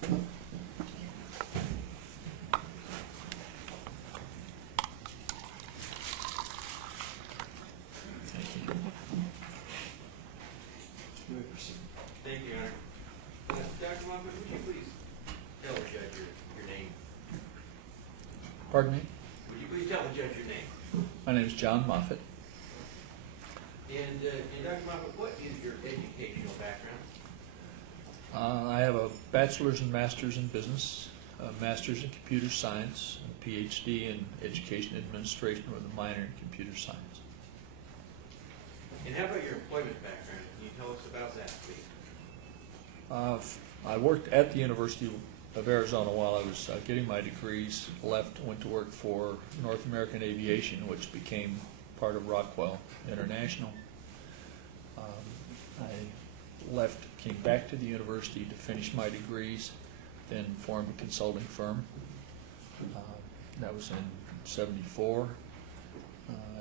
Thank you, Your Honor. Dr. Moffatt, would you please tell the judge your name? Pardon me? Would you please tell the judge your name? My name is John Moffatt. And Dr. Moffatt, what is your educational background? I have a bachelor's and master's in business, a master's in computer science, a PhD in education administration with a minor in computer science. And how about your employment background? Can you tell us about that, please? I worked at the University of Arizona while I was getting my degrees, left, went to work for North American Aviation, which became part of Rockwell International. I left, came back to the university to finish my degrees, then formed a consulting firm. That was in '74.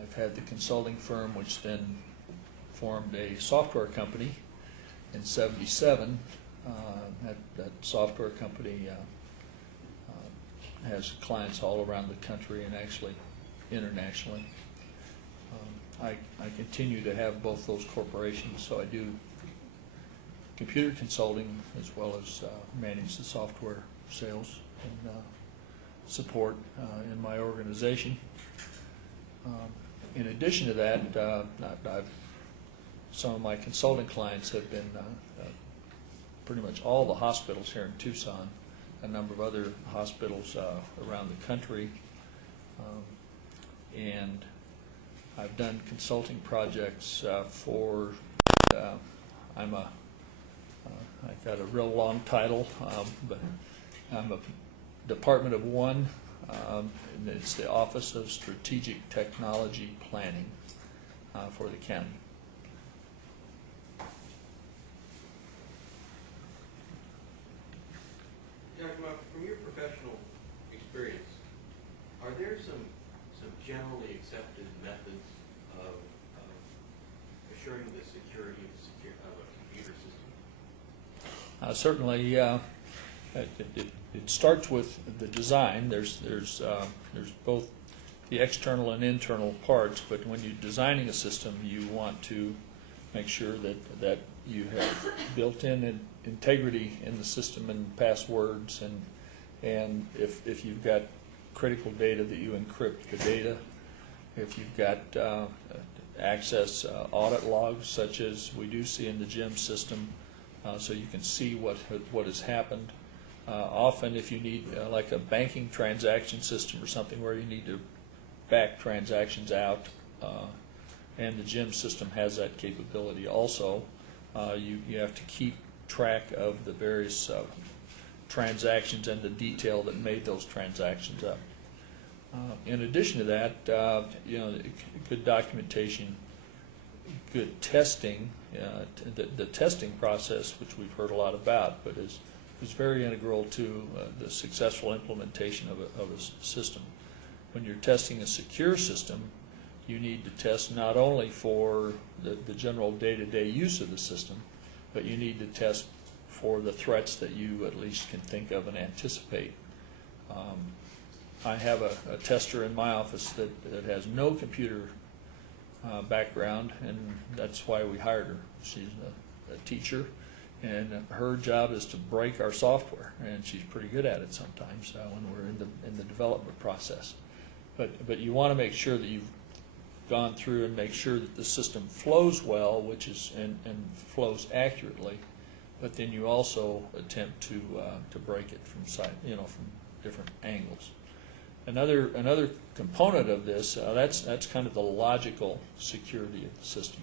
I've had the consulting firm, which then formed a software company in '77. That software company has clients all around the country and actually internationally. I continue to have both those corporations, so I do computer consulting as well as manage the software sales and support in my organization. In addition to that, some of my consulting clients have been pretty much all the hospitals here in Tucson, a number of other hospitals around the country, and I've done consulting projects for, I've got a real long title, but I'm a Department of One, and it's the Office of Strategic Technology Planning for the county. Dr. Moffatt, from your professional experience, are there some generally accepted methods of assuring the security of a computer system? Certainly, it starts with the design. There's both the external and internal parts, but when you're designing a system, you want to make sure that you have built-in integrity in the system and passwords, and if you've got critical data, that you encrypt the data. If you've got access audit logs, such as we do see in the GEM system, so you can see what has happened. Often if you need like a banking transaction system or something where you need to back transactions out, and the GEM system has that capability also, you have to keep track of the various transactions and the detail that made those transactions up. In addition to that, good documentation, good testing, the testing process, which we've heard a lot about, but is very integral to the successful implementation of a system. When you're testing a secure system, you need to test not only for the general day-to-day use of the system, but you need to test for the threats that you at least can think of and anticipate. I have a tester in my office that has no computer background, and that's why we hired her. She's a teacher, and her job is to break our software, and she's pretty good at it sometimes when we're in the development process. But you want to make sure that you've gone through and make sure that the system flows well, and flows accurately. But then you also attempt to break it from from different angles. Another component of this, that's kind of the logical security of the system.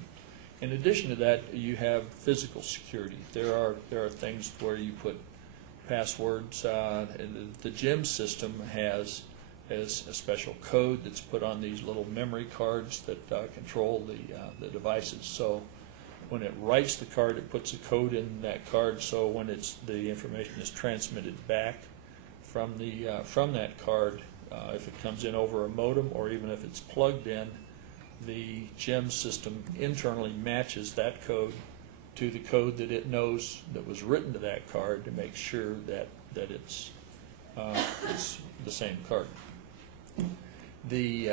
In addition to that, you have physical security. There are things where you put passwords. And the GEM system has a special code that's put on these little memory cards that control the devices. So when it writes the card, it puts a code in that card. So when the information is transmitted back from that card, if it comes in over a modem or even if it's plugged in, the GEM system internally matches that code to the code that it knows that was written to that card to make sure that it's the same card. The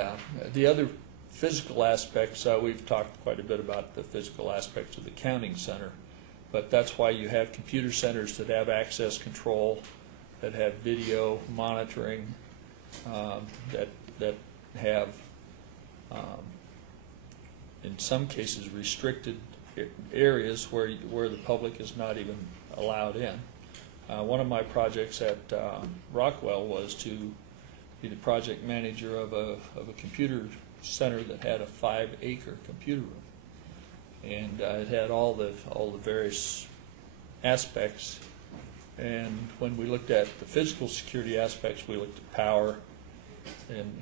other physical aspects, we've talked quite a bit about the physical aspects of the counting center, but that's why you have computer centers that have access control, that have video monitoring, that have, in some cases, restricted areas where the public is not even allowed in. One of my projects at Rockwell was to be the project manager of a computer center that had a 5-acre computer room, and it had all the various aspects. And when we looked at the physical security aspects, we looked at power and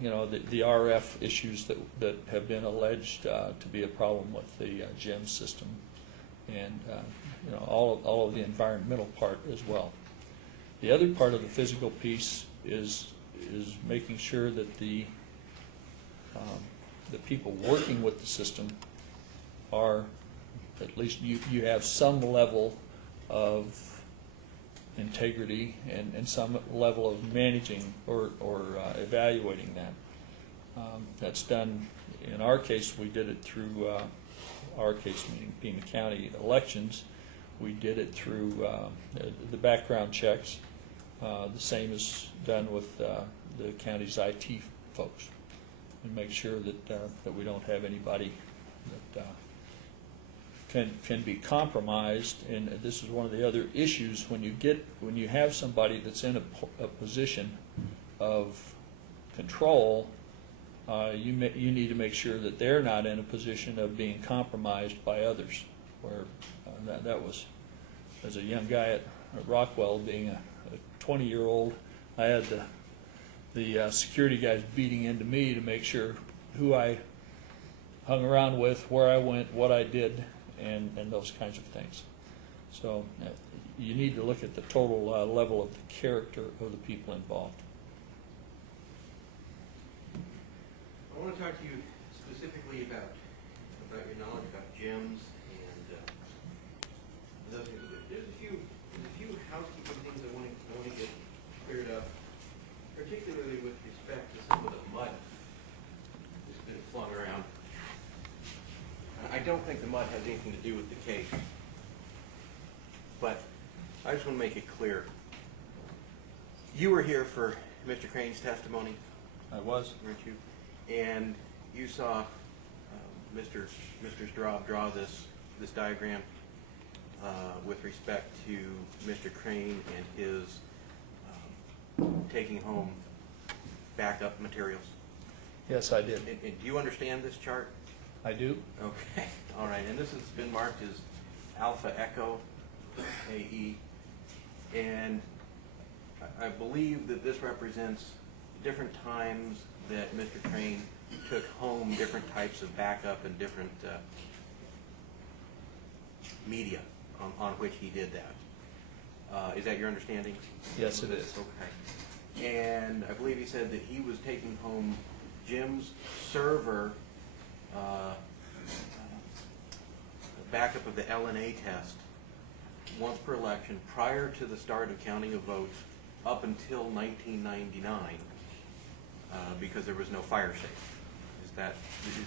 the RF issues that have been alleged to be a problem with the GEM system, and all of the environmental part as well. The other part of the physical piece is making sure that the people working with the system are, at least you have some level of integrity and some level of managing or evaluating that. That's done, in our case, we did it through, our case meaning Pima County elections. We did it through the background checks. The same is done with the county's IT folks, and make sure that we don't have anybody that can be compromised. And this is one of the other issues when you have somebody that's in a position of control. You need to make sure that they're not in a position of being compromised by others. Where that was, as a young guy at Rockwell, being a 20-year-old, I had the security guys beating into me to make sure who I hung around with, where I went, what I did, and those kinds of things. So you need to look at the total level of the character of the people involved. I want to talk to you specifically about your knowledge about GEMs and those things. There's a few housekeeping things I want to get cleared up, particularly with respect to some of the mud that's been flung around. I don't think the mud has anything to do with the case, but I just want to make it clear. You were here for Mr. Crane's testimony. I was. Weren't you? And you saw Mr. Straub draw this diagram with respect to Mr. Crane and his taking home backup materials. Yes, I did. And do you understand this chart? I do. Okay. All right. And this has been marked as Alpha Echo AE. And I believe that this represents different times that Mr. Crane took home different types of backup and different media on which he did that. Is that your understanding? Yes, it is. Okay. And I believe he said that he was taking home Jim's server backup of the LNA test once per election prior to the start of counting of votes up until 1999 because there was no fire safe. Is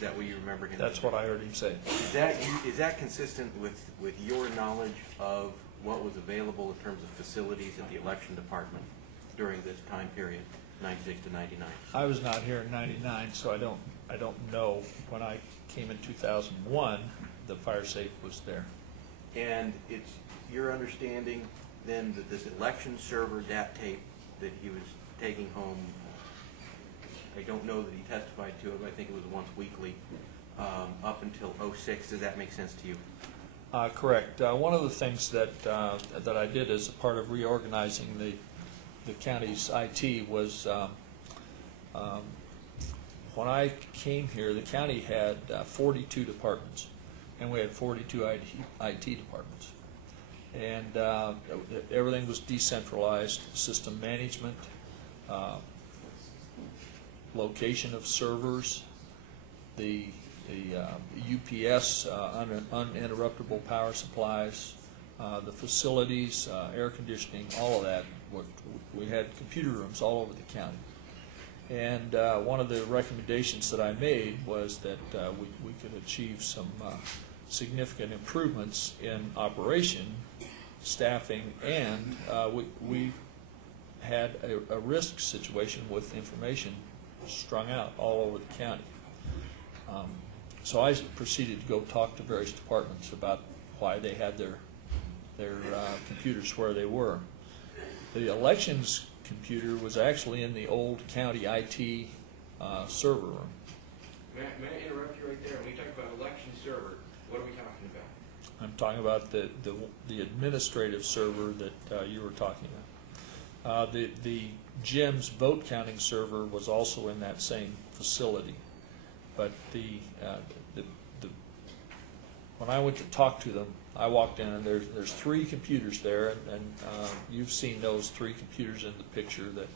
that what you remember him? That's what I heard him say. Is that consistent with your knowledge of what was available in terms of facilities in the election department during this time period, 96 to 99? I was not here in '99, so I don't know. When I came in 2001, the fire safe was there. And it's your understanding then that this election server DAT tape that he was taking home, I don't know that he testified to it, but I think it was once weekly, up until '06. Does that make sense to you? Correct. One of the things that I did as a part of reorganizing the county's IT was when I came here, the county had 42 departments, and we had 42 IT departments. And everything was decentralized: system management, location of servers, the UPS, uninterruptible power supplies, the facilities, air conditioning, all of that. We had computer rooms all over the county. And one of the recommendations that I made was that we could achieve some significant improvements in operation, staffing, and we had a risk situation with information strung out all over the county. So I proceeded to go talk to various departments about why they had their computers where they were. The elections computer was actually in the old county IT server room. May I interrupt you right there? When you talk about election server, what are we talking about? I'm talking about the administrative server that you were talking about. The Jim's vote counting server was also in that same facility, but when I went to talk to them, I walked in and there's 3 computers there, and you've seen those 3 computers in the picture that,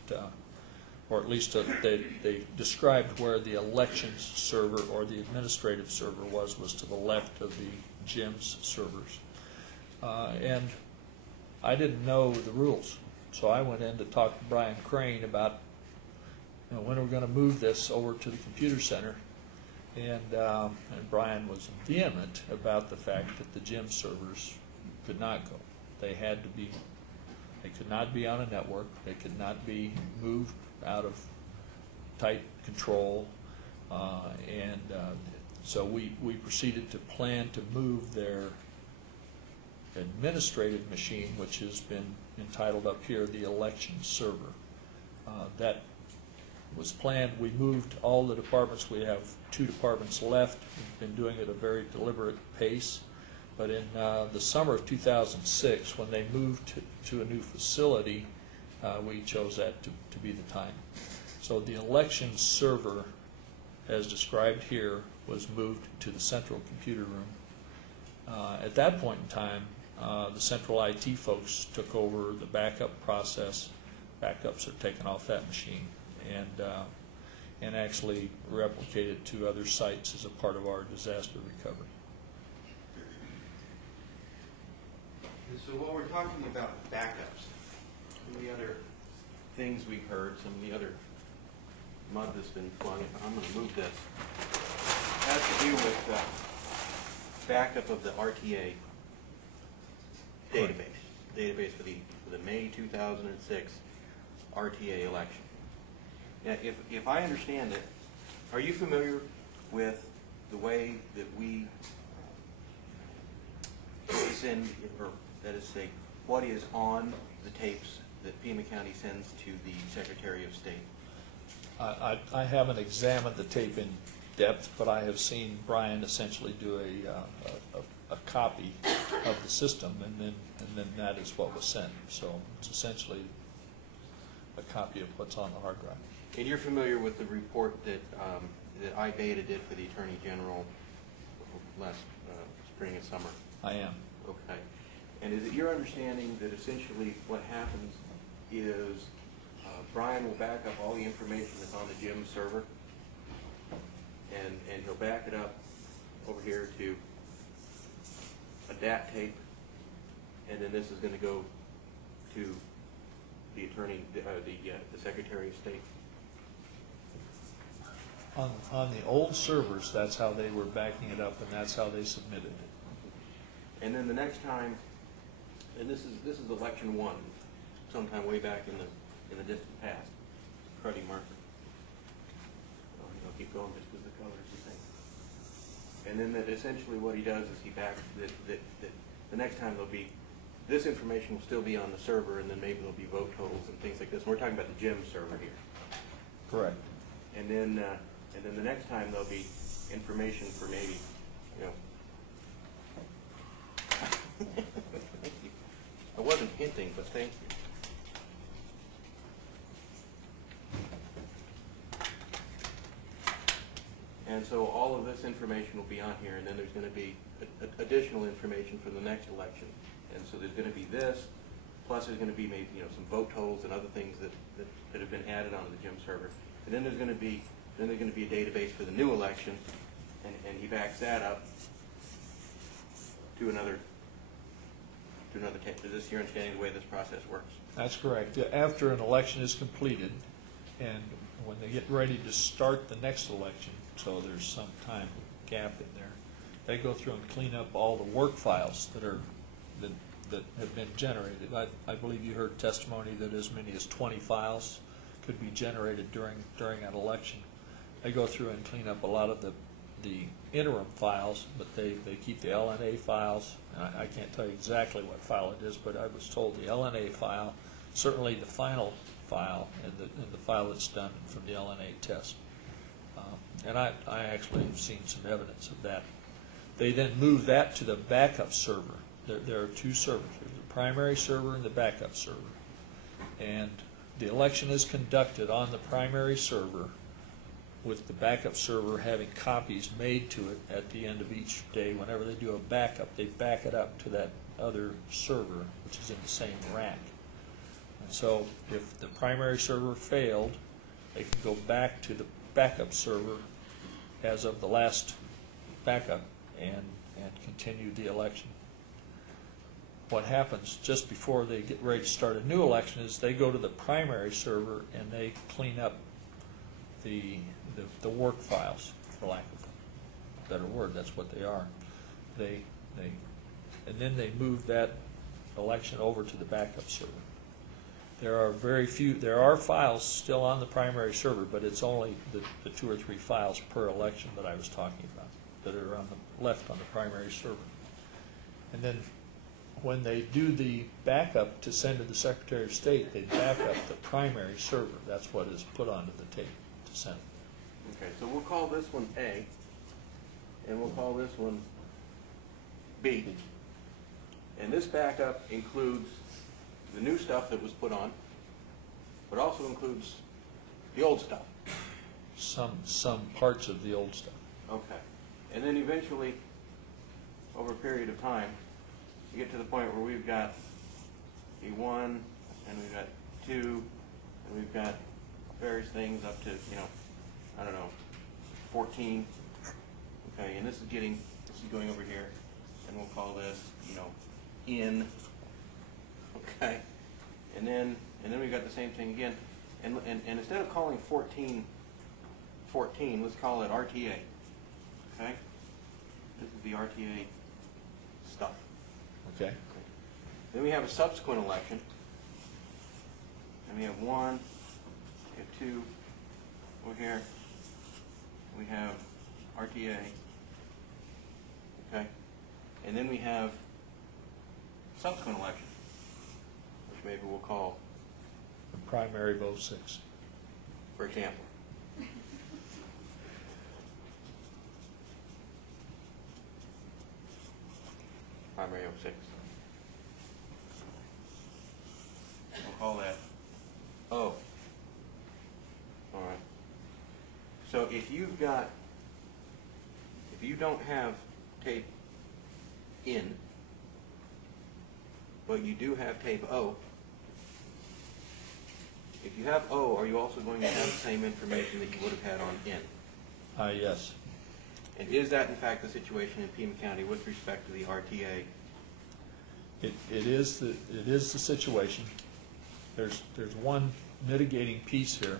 or at least they described where the elections server or the administrative server was to the left of the Jim's servers. And I didn't know the rules, so I went in to talk to Bryan Crane about when we're going to move this over to the computer center. And Bryan was vehement about the fact that the Jim servers could not go. They could not be on a network. They could not be moved out of tight control. So we proceeded to plan to move their administrative machine, which has been entitled up here the election server. That was planned. We moved all the departments. We have 2 departments left. We've been doing it at a very deliberate pace. But in the summer of 2006, when they moved to a new facility, we chose that to be the time. So the election server, as described here, was moved to the central computer room. At that point in time, the central IT folks took over the backup process. Backups are taken off that machine and actually replicated to other sites as a part of our disaster recovery. And so while we're talking about backups, some of the other things we've heard, some of the other mud that's been flung, I'm going to move this, has to do with backup of the RTA database for the May 2006 RTA election. Now, if I understand it, are you familiar with the way that we send, or that is, say, what is on the tapes that Pima County sends to the Secretary of State? I haven't examined the tape in depth, but I have seen Bryan essentially do a copy of the system, and then that is what was sent. So it's essentially a copy of what's on the hard drive. And you're familiar with the report that that I-Beta did for the Attorney General last spring and summer? I am. Okay. And is it your understanding that essentially what happens is Bryan will back up all the information that's on the Jim server, and he'll back it up over here to a DAT tape, and then this is going to go to the attorney, the Secretary of State? On the old servers, that's how they were backing it up, and that's how they submitted it. And then the next time, and this is election 1, sometime way back in the distant past, cruddy marker. I'll keep going just because the colors are the same. And then that essentially what he does is he backs that the next time there'll be, this information will still be on the server, and then maybe there'll be vote totals and things like this. And we're talking about the Jim server here. Correct. And then the next time there'll be information for maybe, Thank you. I wasn't hinting, but thank you. And so all of this information will be on here, and then there's going to be additional information for the next election. And so there's going to be this, plus there's going to be maybe some vote totals and other things that have been added onto the Jim server. And then there's going to be a database for the new election, and he backs that up to another tape. Is this your understanding of the way this process works? That's correct. After an election is completed, and when they get ready to start the next election, so there's some time gap in there, they go through and clean up all the work files that have been generated. I believe you heard testimony that as many as 20 files could be generated during an election. They go through and clean up a lot of the interim files, but they keep the LNA files. I can't tell you exactly what file it is, but I was told the LNA file, certainly the final file, and the file that's done from the LNA test. And I actually have seen some evidence of that. They then move that to the backup server. There are two servers. There's the primary server and the backup server. And the election is conducted on the primary server, with the backup server having copies made to it at the end of each day. Whenever they do a backup, they back it up to that other server, which is in the same rack. And so if the primary server failed, they can go back to the backup server as of the last backup and continue the election. What happens just before they get ready to start a new election is they go to the primary server and they clean up the work files, for lack of a better word. That's what they are. And then they move that election over to the backup server. There are very few. There are files still on the primary server, but it's only the 2 or 3 files per election that I was talking about that are left on the primary server. And then when they do the backup to send to the Secretary of State, they back up the primary server. That's what is put onto the tape to send. Okay, so we'll call this one A, and we'll call this one B. And this backup includes the new stuff that was put on, but also includes the old stuff. Some parts of the old stuff. Okay. And then eventually, over a period of time, you get to the point where we've got B1, and we've got 2, and we've got various things up to, I don't know, 14. Okay, and this is going over here, and we'll call this, in. Okay, and then we've got the same thing again, and instead of calling 14, let's call it RTA. Okay, this is the RTA stuff. Okay. Then we have a subsequent election, and we have 1, we have 2 over here, we have RTA, okay, and then we have subsequent election, which maybe we'll call The primary of 06. for example. Primary 06. We'll call that O. All right. So if you don't have tape in, but you do have tape O, if you have O, are you also going to have the same information that you would have had on in? Yes. And is that in fact the situation in Pima County with respect to the RTA? It is the situation. There's one mitigating piece here.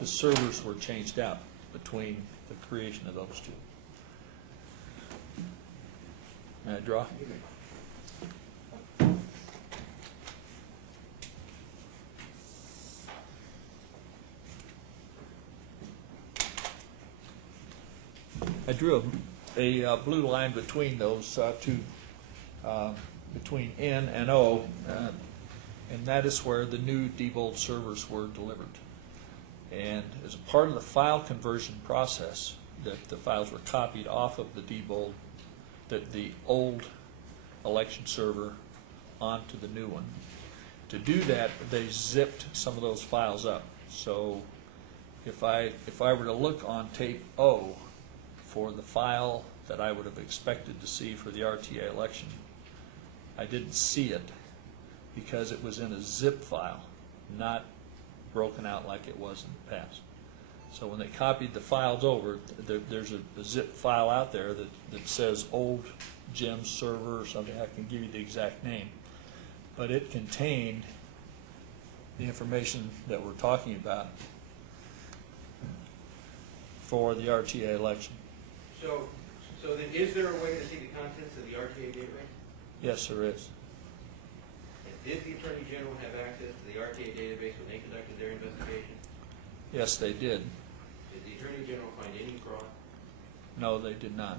The servers were changed out between the creation of those two. May I draw? I drew a blue line between those two, between N and O, and that is where the new Diebold servers were delivered. And as a part of the file conversion process, the files were copied off of the Diebold, the old election server onto the new one. To do that, they zipped some of those files up. So if I were to look on tape O for the file that I would have expected to see for the RTA election, I didn't see it because it was in a zip file, not broken out like it was in the past. So when they copied the files over, there's a zip file out there that says old Jim server or something. I can give you the exact name. But it contained the information that we're talking about for the RTA election. So then is there a way to see the contents of the RTA database? Yes, there is. And did the Attorney General have access to the RTA database when they conducted their investigation? Yes, they did. Did the Attorney General find any fraud? No, they did not.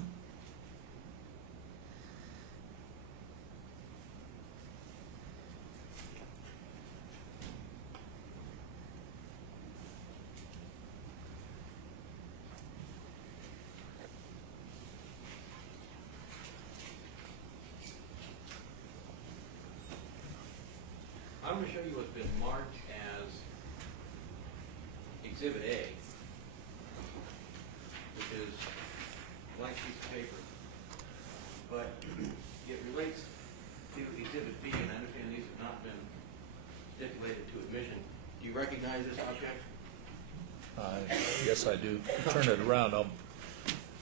I'm going to show you what's been marked as Exhibit A, which is a blank piece of paper. But it relates to Exhibit B, and I understand these have not been stipulated to admission. Do you recognize this object? Yes, I do. Turn it around. It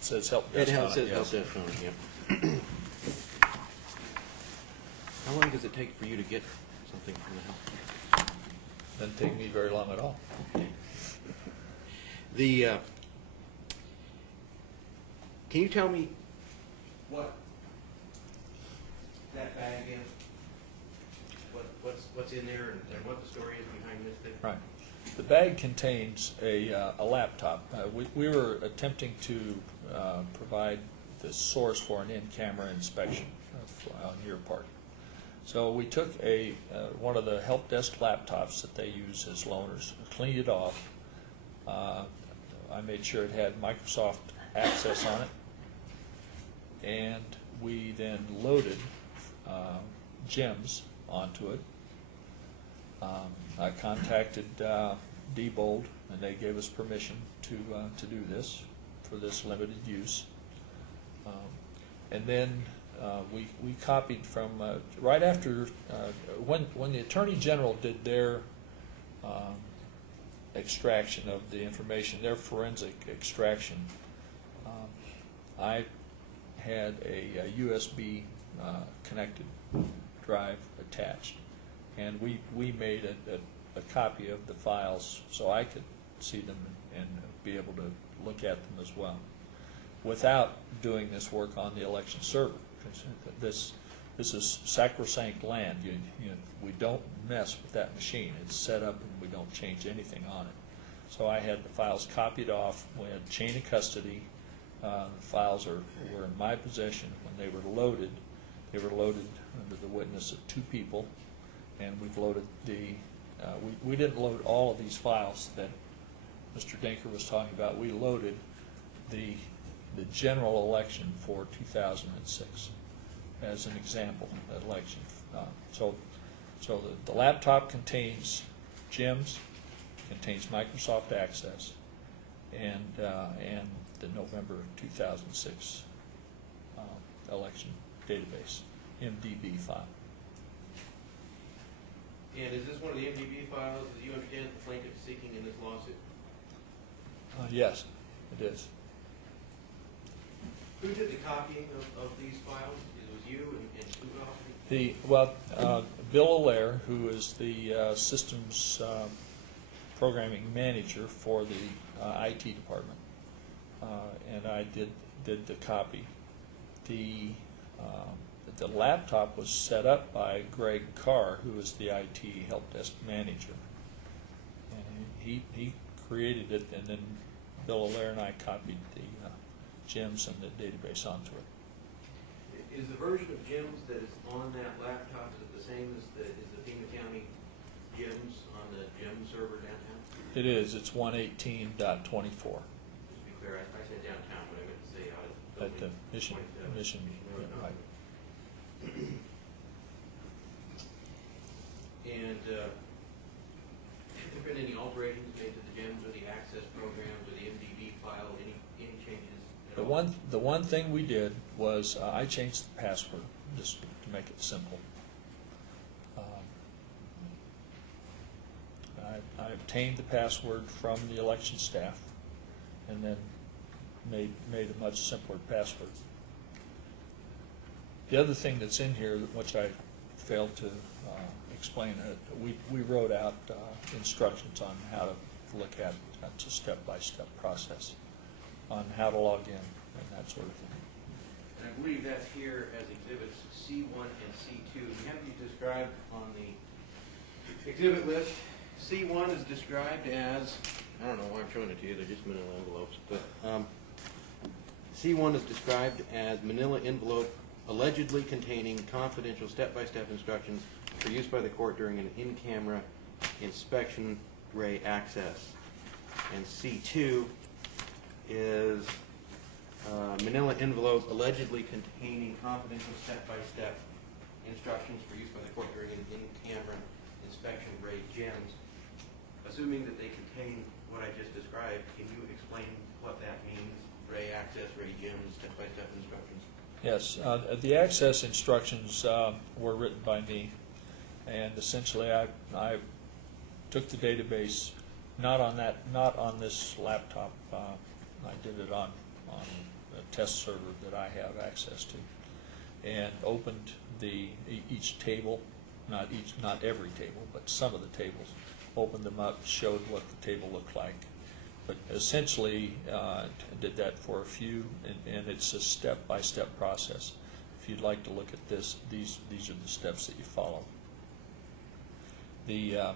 says help desk on it. says Yes. help desk on it, yeah. How long does it take for you to get something from the help? Doesn't take me very long at all. Can you tell me what that bag is? What's in there and what the story is behind this thing? Right. The bag contains a laptop. We were attempting to provide the source for an in-camera inspection on your part. So we took one of the help desk laptops that they use as loaners, cleaned it off. I made sure it had Microsoft access on it, and we then loaded gems onto it. I contacted Diebold, and they gave us permission to do this for this limited use. And then we copied from right after when the Attorney General did their extraction of the information, their forensic extraction. I had a USB connected drive attached, and we made a copy of the files so I could see them and be able to look at them as well, without doing this work on the election server. This is sacrosanct land. We don't mess with that machine. It's set up and we don't change anything on it. So I had the files copied off. We had chain of custody. The files were in my possession. When they were loaded under the witness of 2 people, and we've loaded we didn't load all of these files that Mr. Dinker was talking about. We loaded the general election for 2006 as an example election. So the laptop contains GEMS, contains Microsoft Access, and the November 2006 election database MDB file. And is this one of the MDB files that you understand the plaintiff is seeking in this lawsuit? Yes, it is. Who did the copying of these files? It was you and who else? Bill Allaire, who is the systems programming manager for the IT department, and I did the copy. The laptop was set up by Greg Carr, who is the IT help desk manager, and he created it, and then Bill Allaire and I copied the GEMS and the database onto it. Is the version of GEMS that is on that laptop, is it the same as the Pima County GEMS on the GEMS server downtown? It is. It's 118.24. Just to be clear, I said downtown, but I meant to say out At the mission, right. And have there been any alterations made to the GEMS or the access programs or the MDB file? Any changes at all? The one thing we did was I changed the password just to make it simple. I obtained the password from the election staff, and then made a much simpler password. The other thing that's in here, which I failed to explain, we wrote out instructions on how to look at it's a step-by-step process on how to log in and that sort of thing. And I believe that's here as exhibits C1 and C2. We have these described on the exhibit list. C1 is described as, I don't know why I'm showing it to you, they're just manila envelopes, but C1 is described as manila envelope allegedly containing confidential step-by-step instructions for use by the court during an in-camera inspection ray access. And C2 is manila envelope allegedly containing confidential step-by-step instructions for use by the court during an in-camera inspection ray gems. Assuming that they contain what I just described, can you explain what that means? Ray access, ray gems, step-by-step instructions? Yes, the access instructions were written by me, and essentially I took the database not on this laptop. I did it on a test server that I have access to, and opened each table, not every table, but some of the tables. Opened them up, showed what the table looked like, but essentially did that for a few, and it's a step-by-step process. If you'd like to look at this, these are the steps that you follow. The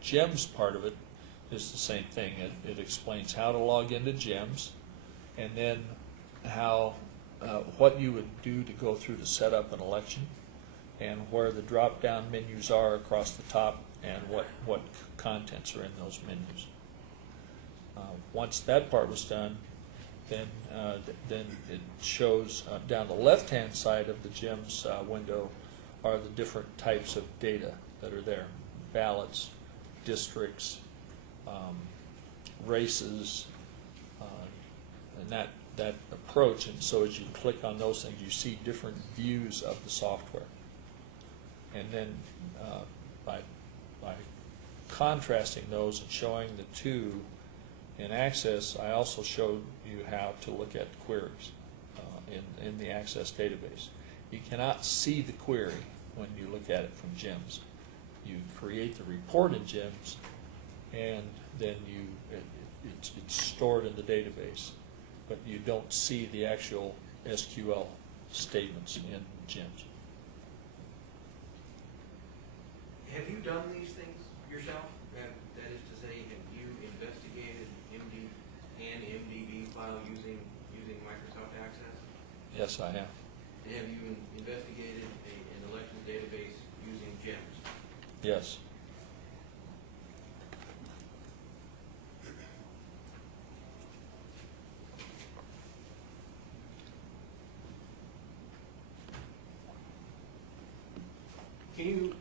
GEMS part of it is the same thing. It explains how to log into GEMS, and then how what you would do to go through to set up an election, and where the drop-down menus are across the top, and what contents are in those menus. Once that part was done, then it shows down the left-hand side of the GEMS window are the different types of data that are there: ballots, districts, races, and that approach. And so as you click on those things, you see different views of the software. And then by contrasting those and showing the two in Access, I also showed you how to look at queries in the Access database. You cannot see the query when you look at it from GEMS. You create the report in GEMS, and then it's stored in the database, but you don't see the actual SQL statements in GEMS. Have you done these things yourself? That is to say, have you investigated an MDB file using Microsoft Access? Yes, I have. Have you investigated an elections database using GEMS? Yes. Can you,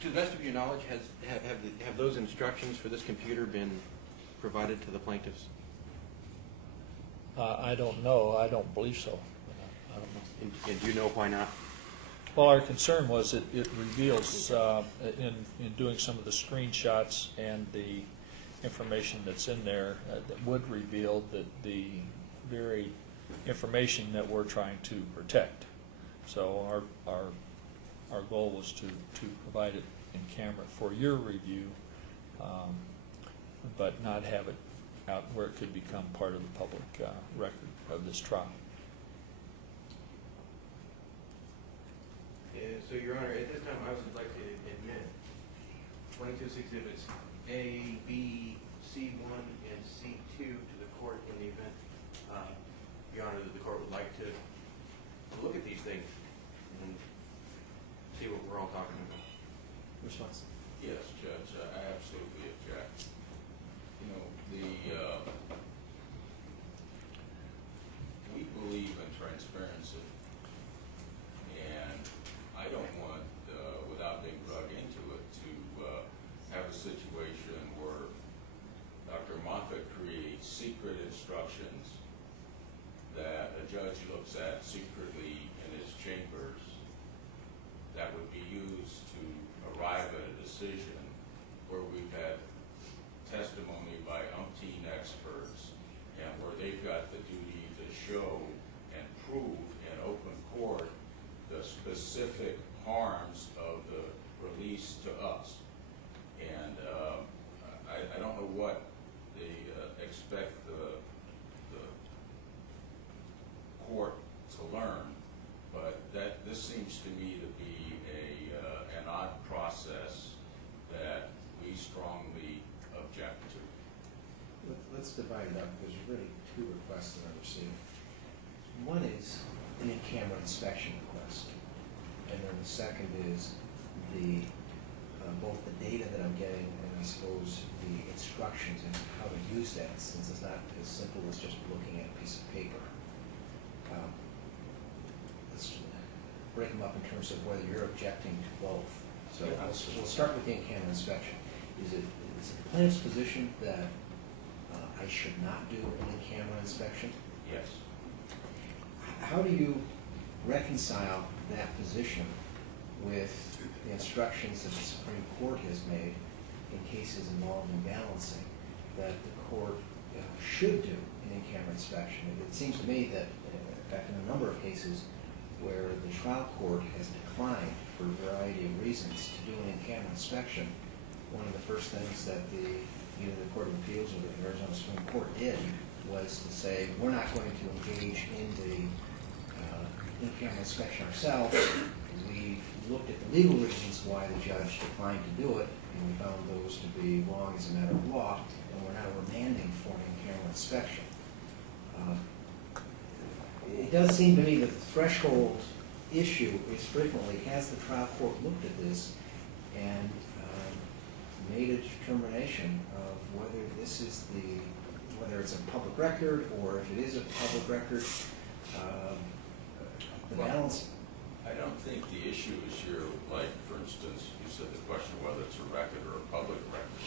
to the best of your knowledge, have those instructions for this computer been provided to the plaintiffs? I don't know. I don't believe so. I don't know. And do you know why not? Well, our concern was it reveals, in doing some of the screenshots and the information that's in there, that would reveal that the very information that we're trying to protect. So our goal was to provide it in camera for your review, but not have it out where it could become part of the public record of this trial. So, Your Honor, at this time I would like to admit plaintiff's exhibits A, B, C1, and C2 to the court in the event, Your Honor, that the court would like to look at these things and see what we're all talking about. Response? Yes, Judge, I absolutely object. You know, we believe in transparency, and I don't want, without being drug into it, to have a situation where Dr. Moffatt creates secret instructions that a judge looks at secretly in his chambers that would be used to arrive at a decision where we've had testimony by umpteen experts object to. Let's divide it up. There's really two requests that I'm receiving. One is an in-camera inspection request, and then the second is the both the data that I'm getting and I suppose the instructions and how to use that, since it's not as simple as just looking at a piece of paper. Let's break them up in terms of whether you're objecting to both. So we'll start with the in-camera inspection. Is it the plaintiff's position that I should not do an in-camera inspection? Yes. How do you reconcile that position with the instructions that the Supreme Court has made in cases involving balancing that the court should do an in-camera inspection? It seems to me that, in fact, in a number of cases where the trial court has declined for a variety of reasons to do an in-camera inspection, one of the first things that either the Court of Appeals or the Arizona Supreme Court did was to say, we're not going to engage in the in-camera inspection ourselves. We looked at the legal reasons why the judge declined to do it, and we found those to be wrong as a matter of law, and we're now remanding for an in-camera inspection. It does seem to me that the threshold issue is frequently, has the trial court looked at this and made a determination of whether this is whether it's a public record or if it is a public record, the balance. I don't think the issue is here, like, for instance, you said the question of whether it's a record or a public record.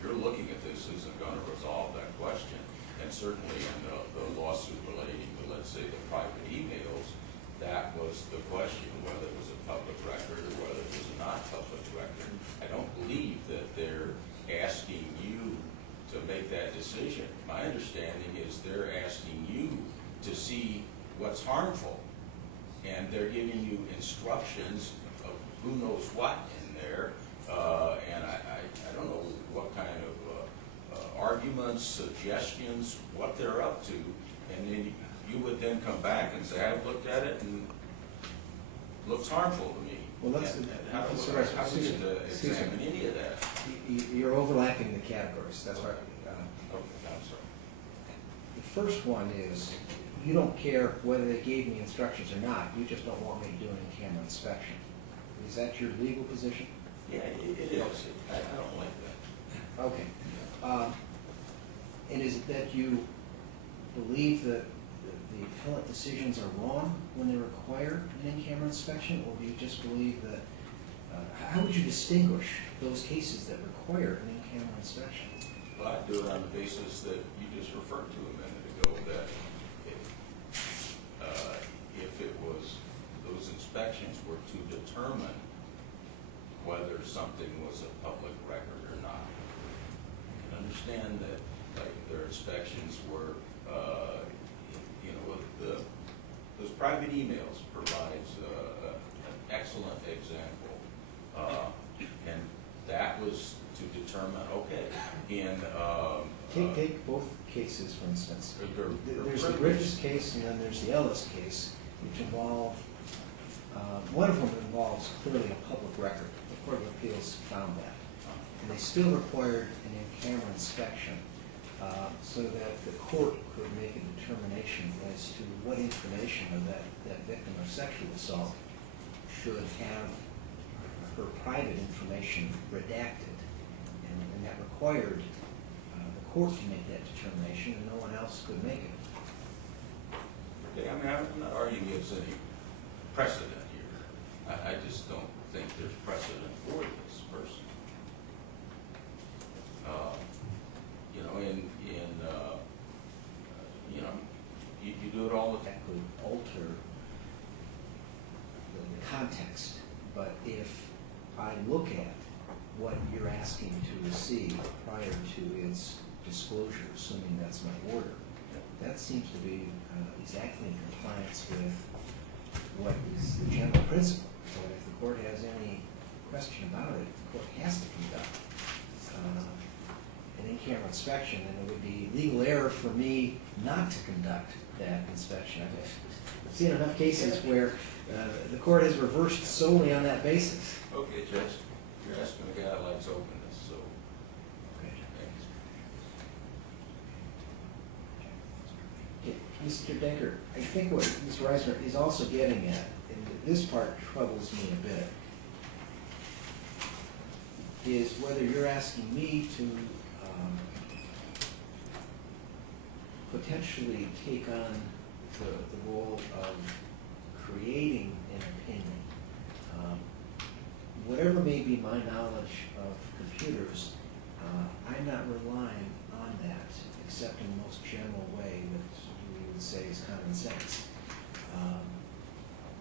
You're looking at this isn't going to resolve that question. And certainly in the lawsuit relating to, let's say, the private emails, that was the question, whether it was a public record or whether it was not public record. I don't believe that they're asking you to make that decision. My understanding is they're asking you to see what's harmful. And they're giving you instructions of who knows what in there. And I don't know what kind of arguments, suggestions, what they're up to. And then you would then come back and say, I've looked at it and it looks harmful to me. Well, let's how do we examine any of that? You're overlapping the categories. That's right. Okay, I'm sorry. The first one is, you don't care whether they gave me instructions or not. You just don't want me to do an in-camera inspection. Is that your legal position? Yeah, it is. I don't like that. Okay. And is it that you believe that the appellate decisions are wrong when they require an in-camera inspection, or do you just believe that, how would you distinguish those cases that require an in-camera inspection? Well, I'd do it on the basis that you just referred to a minute ago, that if it was, those inspections were to determine whether something was a public record or not. You can understand that, like, their inspections were, those private emails provides an excellent example, and that was to determine, okay, take both cases, for instance. There's the Griffiths case, and then there's the Ellis case, which involve, one of them involves clearly a public record. The Court of Appeals found that. And they still required an in-camera inspection so that the court could make a determination as to what information of that victim of sexual assault should have her private information redacted. And that required the court to make that determination, and no one else could make it. Okay, I mean, I'm not arguing against any precedent here. I just don't think there's precedent for this person. You do it all the time. That could alter the context, but if I look at what you're asking to receive prior to its disclosure, assuming that's my order, that seems to be exactly in compliance with what is the general principle. So if the court has any question about it, the court has to conduct an in-camera inspection, and it would be legal error for me not to conduct that inspection. I've seen enough cases where the court has reversed solely on that basis. Okay, Judge, you're asking a guy who likes openness, so. Okay. Thanks. Mr. Denker, I think what Mr. Reisner is also getting at, and this part troubles me a bit, is whether you're asking me to potentially take on the role of creating an opinion. Whatever may be my knowledge of computers, I'm not relying on that, except in the most general way that we would say is common sense.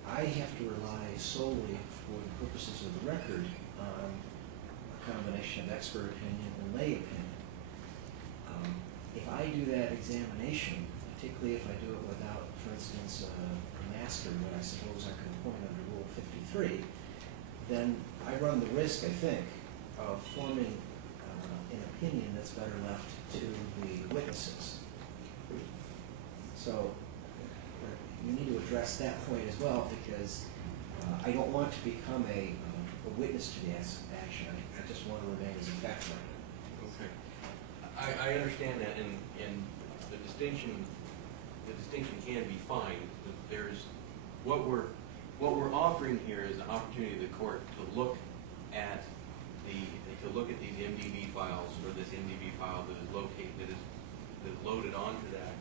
I have to rely solely for the purposes of the record on a combination of expert opinion and lay opinion. If I do that examination, particularly if I do it without, for instance, a master, what I suppose I could appoint under Rule 53, then I run the risk, I think, of forming an opinion that's better left to the witnesses. So you need to address that point as well, because I don't want to become a witness to the action. I just want to remain as a fact finder. Okay. I understand that, and the distinction can be fine. But there's what we're offering here is an opportunity to the court to look at these MDB files, or this MDB file that is loaded onto that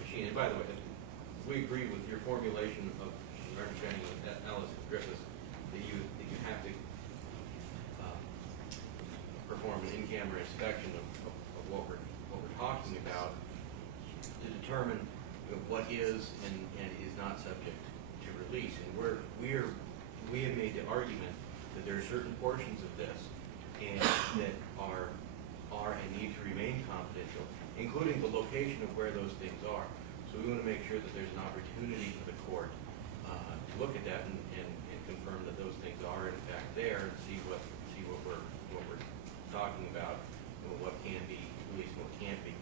machine. And by the way, we agree with your formulation of your understanding of that Alice Griffiths, that you have to perform an in-camera inspection of what we're talking about to determine what is and is not subject to release. And we have made the argument that there are certain portions of this and that are and need to remain confidential, including the location of where those things are. So we want to make sure that there's an opportunity for the court to look at that and confirm that those things are in fact there, and see what we're talking about, what can be released and what can't be.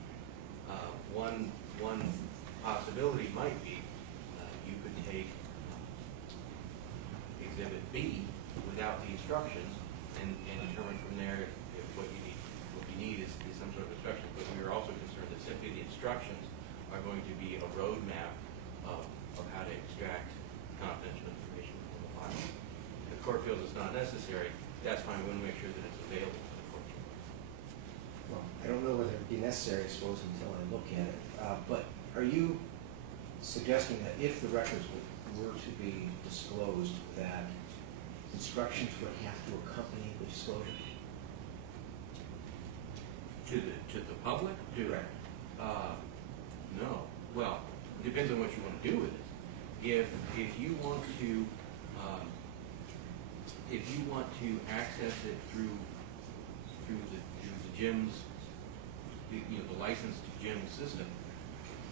One possibility might be you could take Exhibit B without the instructions and determine from there if what you need is some sort of instruction. But we are also concerned that simply the instructions are going to be a roadmap of how to extract confidential information from the file. If the court feels it's not necessary, that's fine. We want to make sure that it's available to the court. Well, I don't know whether it would be necessary, I suppose, until I look at it. But are you suggesting that if the records were to be disclosed, that instructions would have to accompany the disclosure? To the public? Correct. No. Well, it depends on what you want to do with it. If you want to access it through the GIMS, the licensed GIMS system,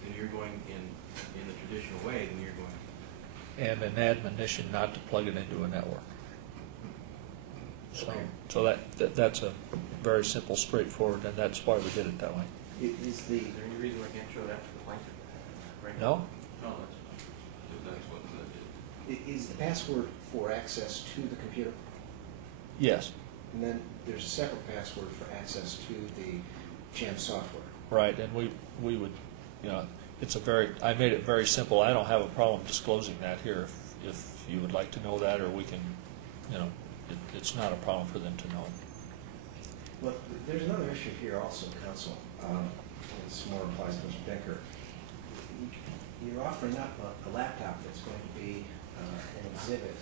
then you're going in the traditional way. Then you're going. And an admonition not to plug it into a network. Okay. So that's a very simple, straightforward, and that's why we did it that way. Is there any reason I can't show that to the plaintiff? Right? No? No, That's what that is. is the password for access to the computer? Yes. And then there's a separate password for access to the GEM software. Right, and we would, I made it very simple. I don't have a problem disclosing that here if you would like to know that, or we can, it's not a problem for them to know. Well, there's another issue here also, counsel. This more applies to Mr. Denker. You're offering up a laptop that's going to be an exhibit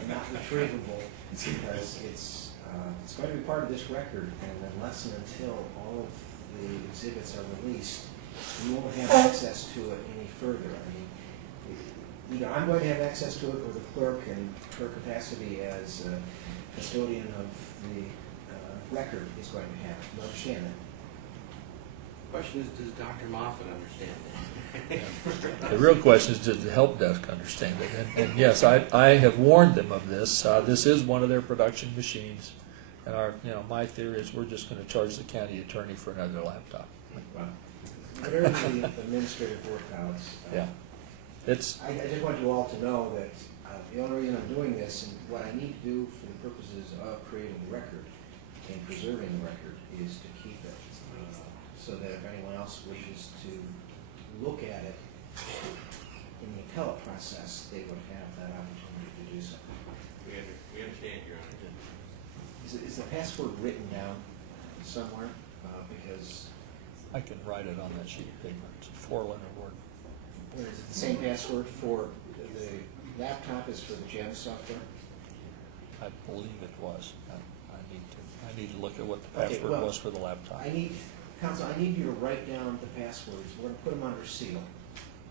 and not retrievable because it's going to be part of this record, and unless and until all of the exhibits are released, you won't have access to it any further. I mean, either I'm going to have access to it, or the clerk in her capacity as custodian of the record is going to have it. You understand that? The question is, does Dr. Moffatt understand that? The real question is, does the help desk understand it? And yes, I have warned them of this. This is one of their production machines, and my theory is we're just going to charge the county attorney for another laptop. Wow. Whatever the administrative workouts. Yeah, I just want you all to know that the only reason I'm doing this, and what I need to do for the purposes of creating the record and preserving the record, is to keep it so that if anyone else wishes to look at it in the appellate process, they would have that opportunity to do so. We understand, Your Honor. Is the password written down somewhere? Because I can write it on that sheet of paper. It's a 4-letter word. is it the same password for the laptop as for the GEM software? I believe it was. I need to look at what the Okay, password well, was for the laptop. Counsel, I need you to write down the passwords. We're going to put them under seal,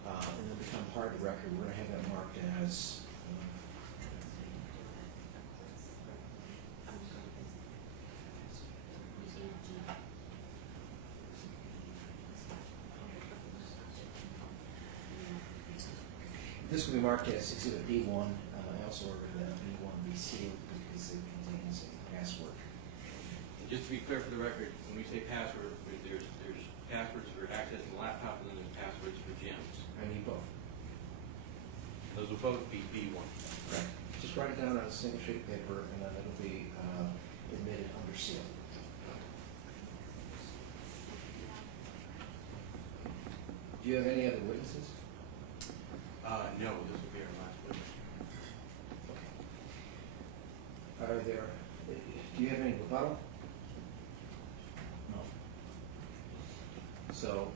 and they'll become part of the record. We're going to have that marked as. This will be marked as Exhibit B1. I also ordered that B1 be sealed because it contains a password. And just to be clear for the record, when we say password, there's passwords for accessing the laptop and then there's passwords for GEMs. I need both. Those will both be B1. Correct. Just write it down on a single sheet of paper, and then it'll be admitted under seal. Do you have any other witnesses? No, this will be our last witness. Are there? Do you have any rebuttal? No. So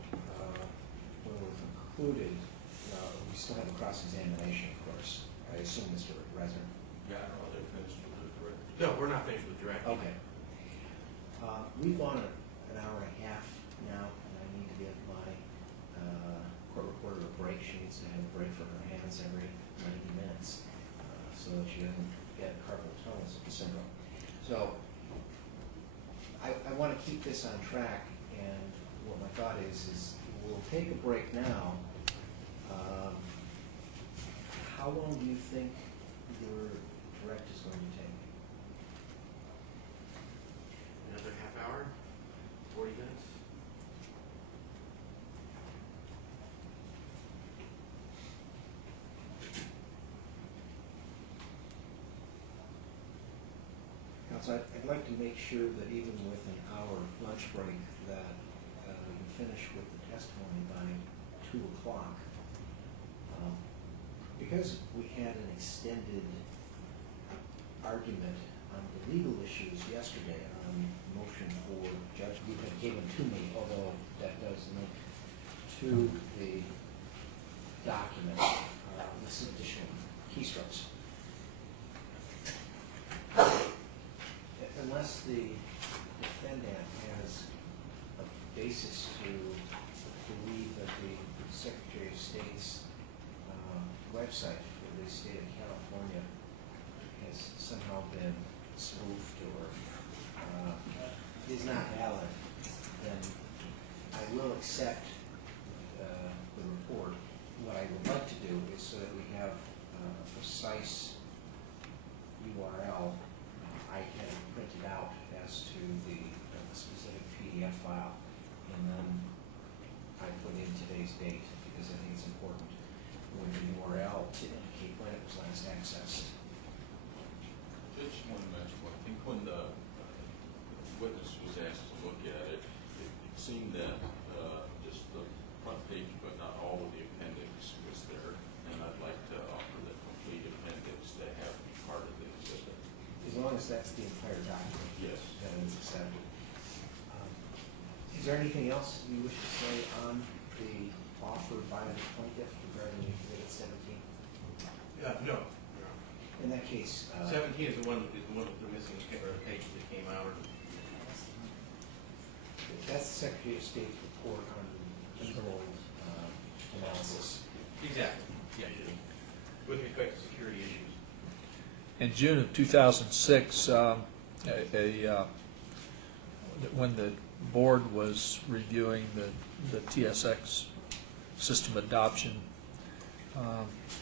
when we're concluded, we still have a cross-examination, of course. I assume, Mr. Reznor. Yeah, I don't know, they're finished with it, correct? No, we're not finished with direct. Okay. We've gone an hour and a half now, and I need to give my court reporter a break. She needs to have a break for her hands every 90 minutes so that she doesn't get carpal tunnel syndrome. So I want to keep this on track, and what my thought is we'll take a break now. How long do you think your direct is going to take? Another half hour, 40 minutes. Counsel, I'd like to make sure that even with an hour lunch break, that we finish with the testimony by 2 o'clock. Because we had an extended argument on the legal issues yesterday on motion for judgment, you had given to me, although that does link to the document with some additional keystrokes. Unless the defendant has a basis to believe that the Secretary of State's website for the state of California has somehow been spoofed or is not valid, then I will accept the report. What I would like to do is so that we have a precise URL I can print it out as to the specific PDF file, and then I put in today's date because I think it's important with the URL to indicate when it was last accessed. Judge, I want to mention one thing. When the witness was asked to look at it, it seemed that just the front page, but not all of the appendix was there, and I'd like to offer the complete appendix to have part of the exhibit. As long as that's the entire document. Yes. Then it's accepted. Is there anything else you wish to say on the offer by the plaintiff regarding Exhibit 17? No. In that case, 17 is the one with the missing page that came out. that's the Secretary of State's report on controlled analysis. Exactly. Yeah, with respect to security issues. In June of 2006, when the board was reviewing the TSX system adoption,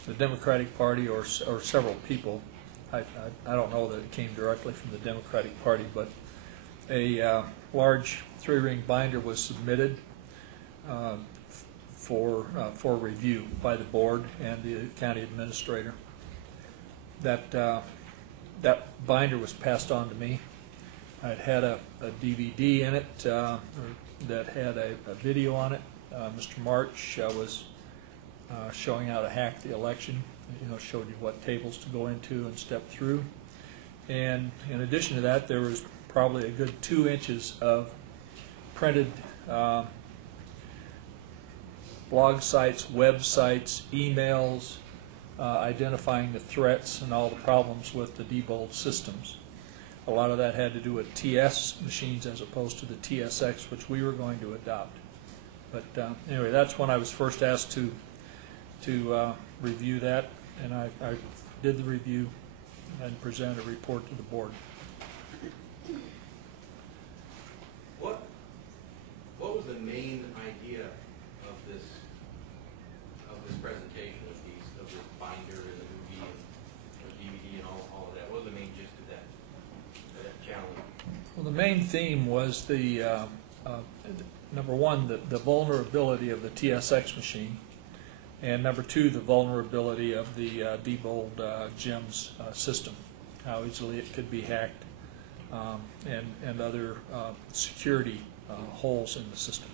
the Democratic Party or several people, I don't know that it came directly from the Democratic Party, but a large 3-ring binder was submitted for review by the board and the county administrator. That binder was passed on to me. It had a DVD in it that had a video on it, Mr. March was showing how to hack the election. Showed you what tables to go into and step through. And in addition to that, there was probably a good 2 inches of printed blog sites, websites, emails, identifying the threats and all the problems with the Diebold systems. A lot of that had to do with TS machines as opposed to the TSX, which we were going to adopt. But anyway, that's when I was first asked to review that, and I did the review and presented a report to the board. What was the main idea of this presentation of this binder and the movie and DVD and all of that? What was the main gist of that challenge? Well, the main theme was the number one, the vulnerability of the TSX machine, and number two, the vulnerability of the Diebold GEMS system, how easily it could be hacked, and other security holes in the system.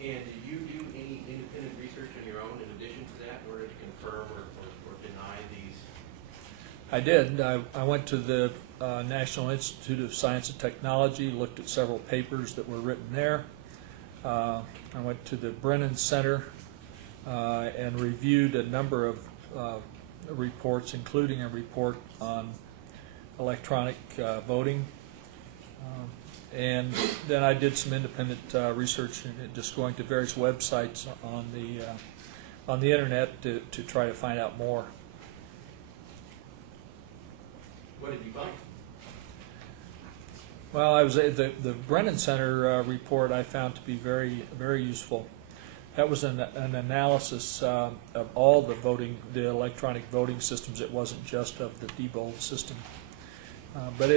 And did you do any independent research on your own in addition to that in order to confirm or deny these? I did. I went to the National Institute of Science and Technology, looked at several papers that were written there. I went to the Brennan Center and reviewed a number of reports, including a report on electronic voting. And then I did some independent research, just going to various websites on the internet to try to find out more. What did you find? Well, the Brennan Center report I found to be very, very useful. That was an analysis of all the electronic voting systems. It wasn't just of the Diebold system, but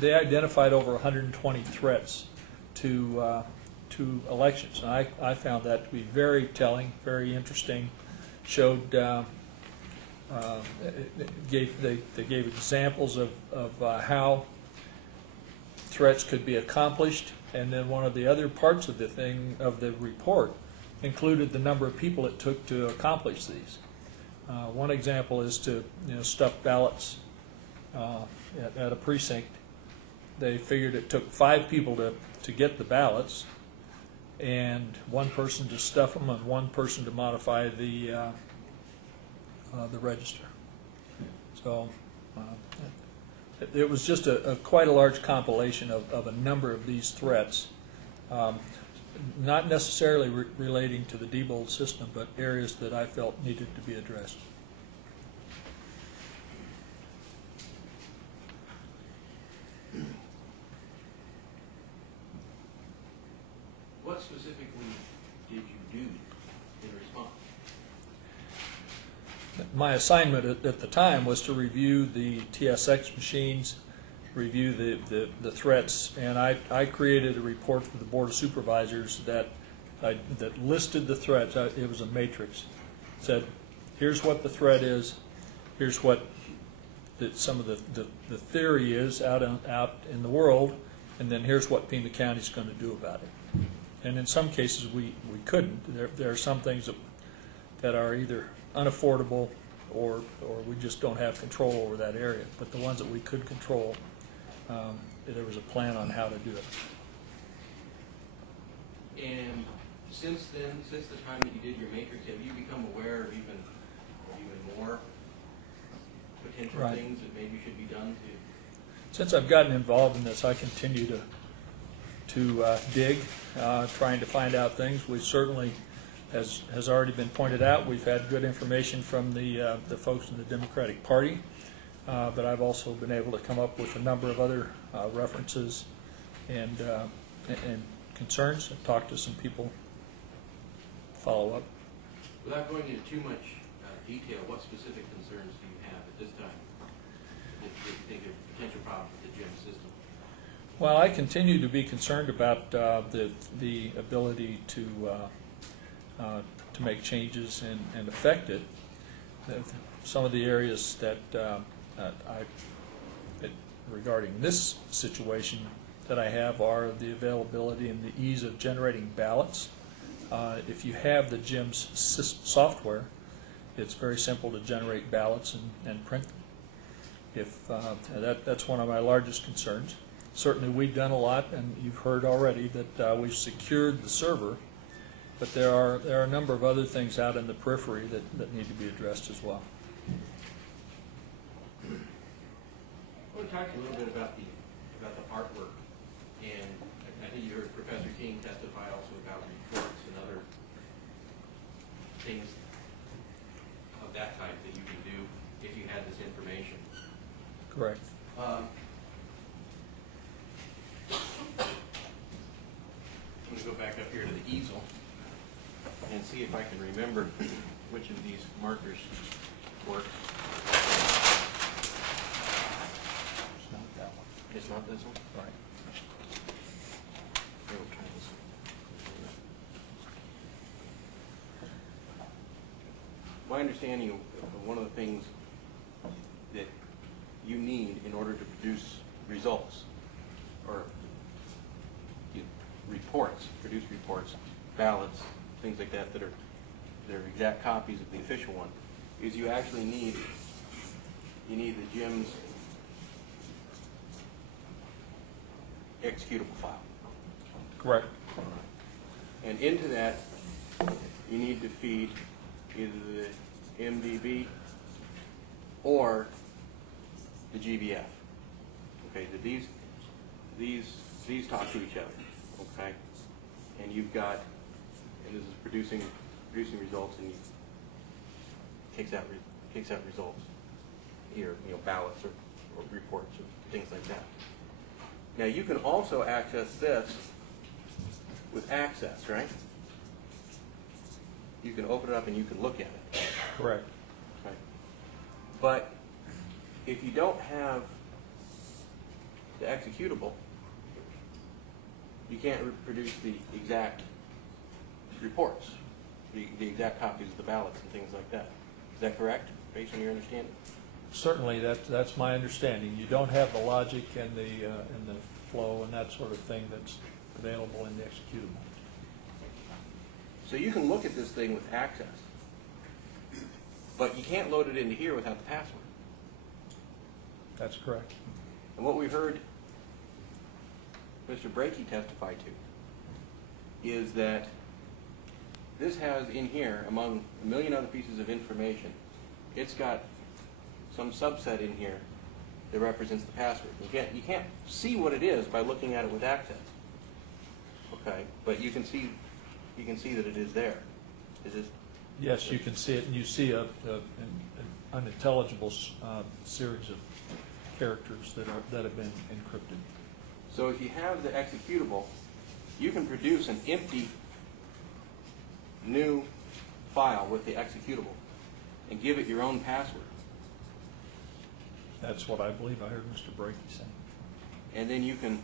they identified over 120 threats to elections. And I found that to be very telling, very interesting. Showed they gave examples of how threats could be accomplished, and then one of the other parts of the report included the number of people it took to accomplish these. One example is to stuff ballots at a precinct. They figured it took 5 people to get the ballots, and 1 person to stuff them and 1 person to modify the register. So it was just quite a large compilation of a number of these threats, not necessarily relating to the Diebold system, but areas that I felt needed to be addressed. What specifically did you do in response? My assignment at the time was to review the TSX machines, review the threats, and I created a report for the Board of Supervisors that listed the threats. It was a matrix. It said, here's what the threat is, here's what some of the theory is out in the world, and then here's what Pima County is going to do about it. And in some cases we couldn't. There are some things that are either unaffordable or we just don't have control over that area. But the ones that we could control, there was a plan on how to do it. And since then, since the time that you did your matrix, have you become aware of even more potential things that maybe should be done to? Since I've gotten involved in this, I continue to dig, trying to find out things. We certainly, as has already been pointed out, we've had good information from the folks in the Democratic Party, but I've also been able to come up with a number of other references and concerns. I've talked to some people. Follow up. Without going into too much detail, what specific concerns do you have at this time that you think are potential problems with the GEM system? Well, I continue to be concerned about the ability to make changes and affect it. Some of the areas that regarding this situation, that I have are the availability and the ease of generating ballots. If you have the GIMS software, it's very simple to generate ballots and print them. That's one of my largest concerns. Certainly we've done a lot, and you've heard already that we've secured the server, but there are a number of other things out in the periphery that need to be addressed as well. I want to talk to you a little bit about the artwork, and I think you heard Professor King testify also about reports and other things of that type that you can do if you had this information. Correct. I'm going to go back up here to the easel and see if I can remember which of these markers work. It's not that one. It's not this one? Right. Here, we'll try this one. My understanding of one of the things that you need in order to produce results, or produce reports, ballots, things like that that are exact copies of the official one, is you actually need the GIMS executable file. Correct. And into that, you need to feed either the MDB or the GBF. Okay, these talk to each other. Okay, and you've got, and this is producing results, and kicks out results here, ballots or reports or things like that. Now you can also access this with access, right? You can open it up and you can look at it. Correct. Okay. But if you don't have the executable, you can't produce the exact reports, the exact copies of the ballots and things like that. Is that correct, based on your understanding? Certainly, that's my understanding. You don't have the logic and the flow and that sort of thing that's available in the executable. So you can look at this thing with access, but you can't load it into here without the password. That's correct. And what we heard Mr. Brakey testify to is that this has in here, among a million other pieces of information, it's got some subset in here that represents the password. You can't see what it is by looking at it with access. Okay, but you can see that it is there. Is this? Yes, you can see it, and you see an unintelligible series of characters that have been encrypted. So if you have the executable, you can produce an empty new file with the executable and give it your own password. That's what I believe I heard Mr. Brakey say. And then you can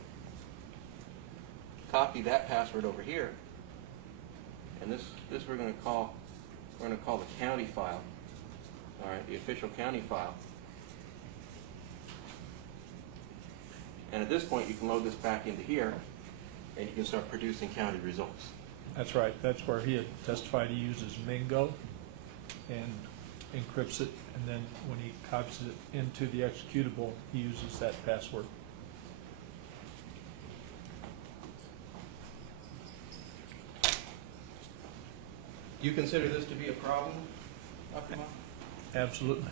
copy that password over here, and this we're going to call the county file. All right, the official county file. And at this point, you can load this back into here, and you can start producing county results. That's right. That's where he had testified he uses Mingo and encrypts it, and then when he copies it into the executable, he uses that password. Do you consider this to be a problem, Pima? Absolutely.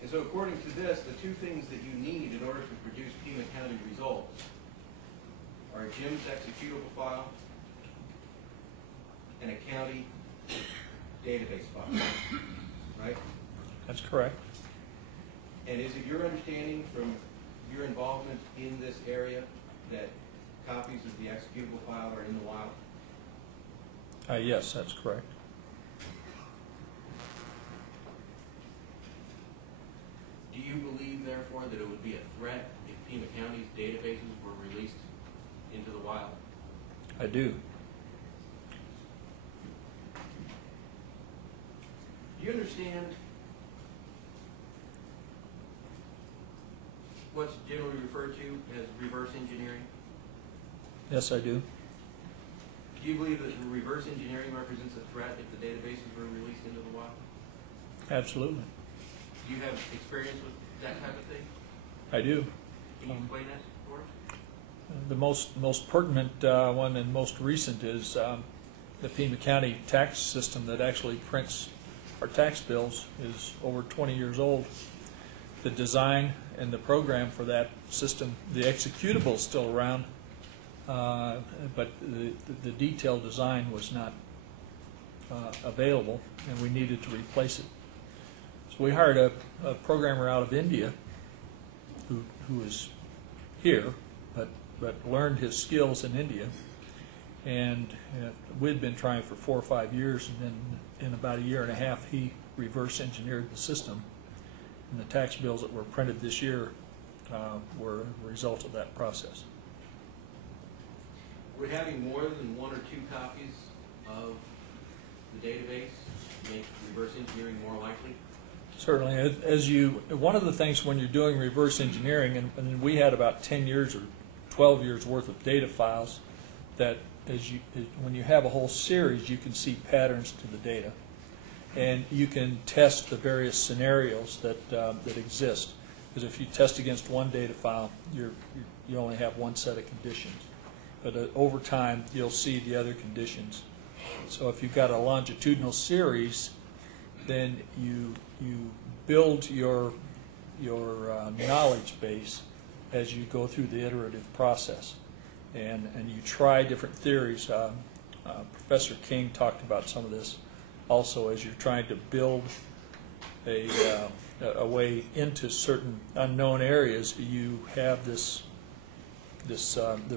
And so according to this, the two things that you need in order to produce Pima County results are a GIMS executable file and a county database file, right? That's correct. And is it your understanding from your involvement in this area that copies of the executable file are in the wild? Yes, that's correct. Do you believe, therefore, that it would be a threat if Pima County's databases were released into the wild? I do. Do you understand what's generally referred to as reverse engineering? Yes, I do. Do you believe that reverse engineering represents a threat if the databases were released into the wild? Absolutely. Do you have experience with that type of thing? I do. Can you explain that for us? The most pertinent one and most recent is the Pima County tax system that actually prints our tax bills is over 20 years old. The design and the program for that system, the executable is still around, but the detailed design was not available, and we needed to replace it. So we hired a programmer out of India who is here, but learned his skills in India, and we'd been trying for 4 or 5 years, and then in about a year and a half he reverse engineered the system, and the tax bills that were printed this year were a result of that process. Would having more than 1 or 2 copies of the database make reverse engineering more likely? Certainly. One of the things when you're doing reverse engineering, and we had about 10 years or 12 years worth of data files, that when you have a whole series, you can see patterns to the data, and you can test the various scenarios that exist. Because if you test against one data file, you only have one set of conditions, but over time you'll see the other conditions. So if you've got a longitudinal series, then you build your knowledge base as you go through the iterative process, and you try different theories. Professor King talked about some of this also as you're trying to build a way into certain unknown areas. You have the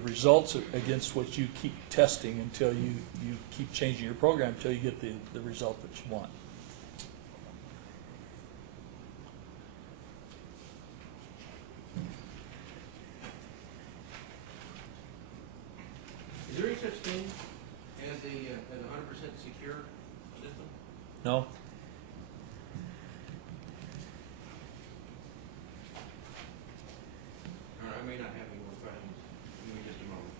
results against which you keep testing until you keep changing your program until you get the result that you want. Is there any such thing as a 100% secure system? No? All right, I may not have any more questions. Give me just a moment.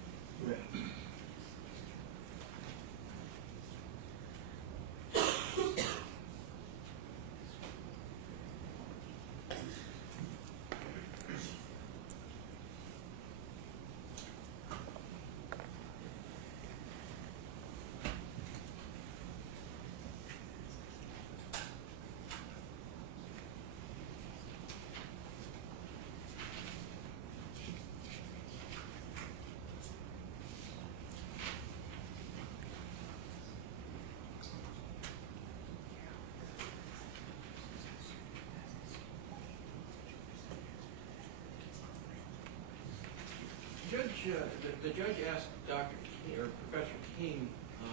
The judge asked Dr. King, or Professor King, a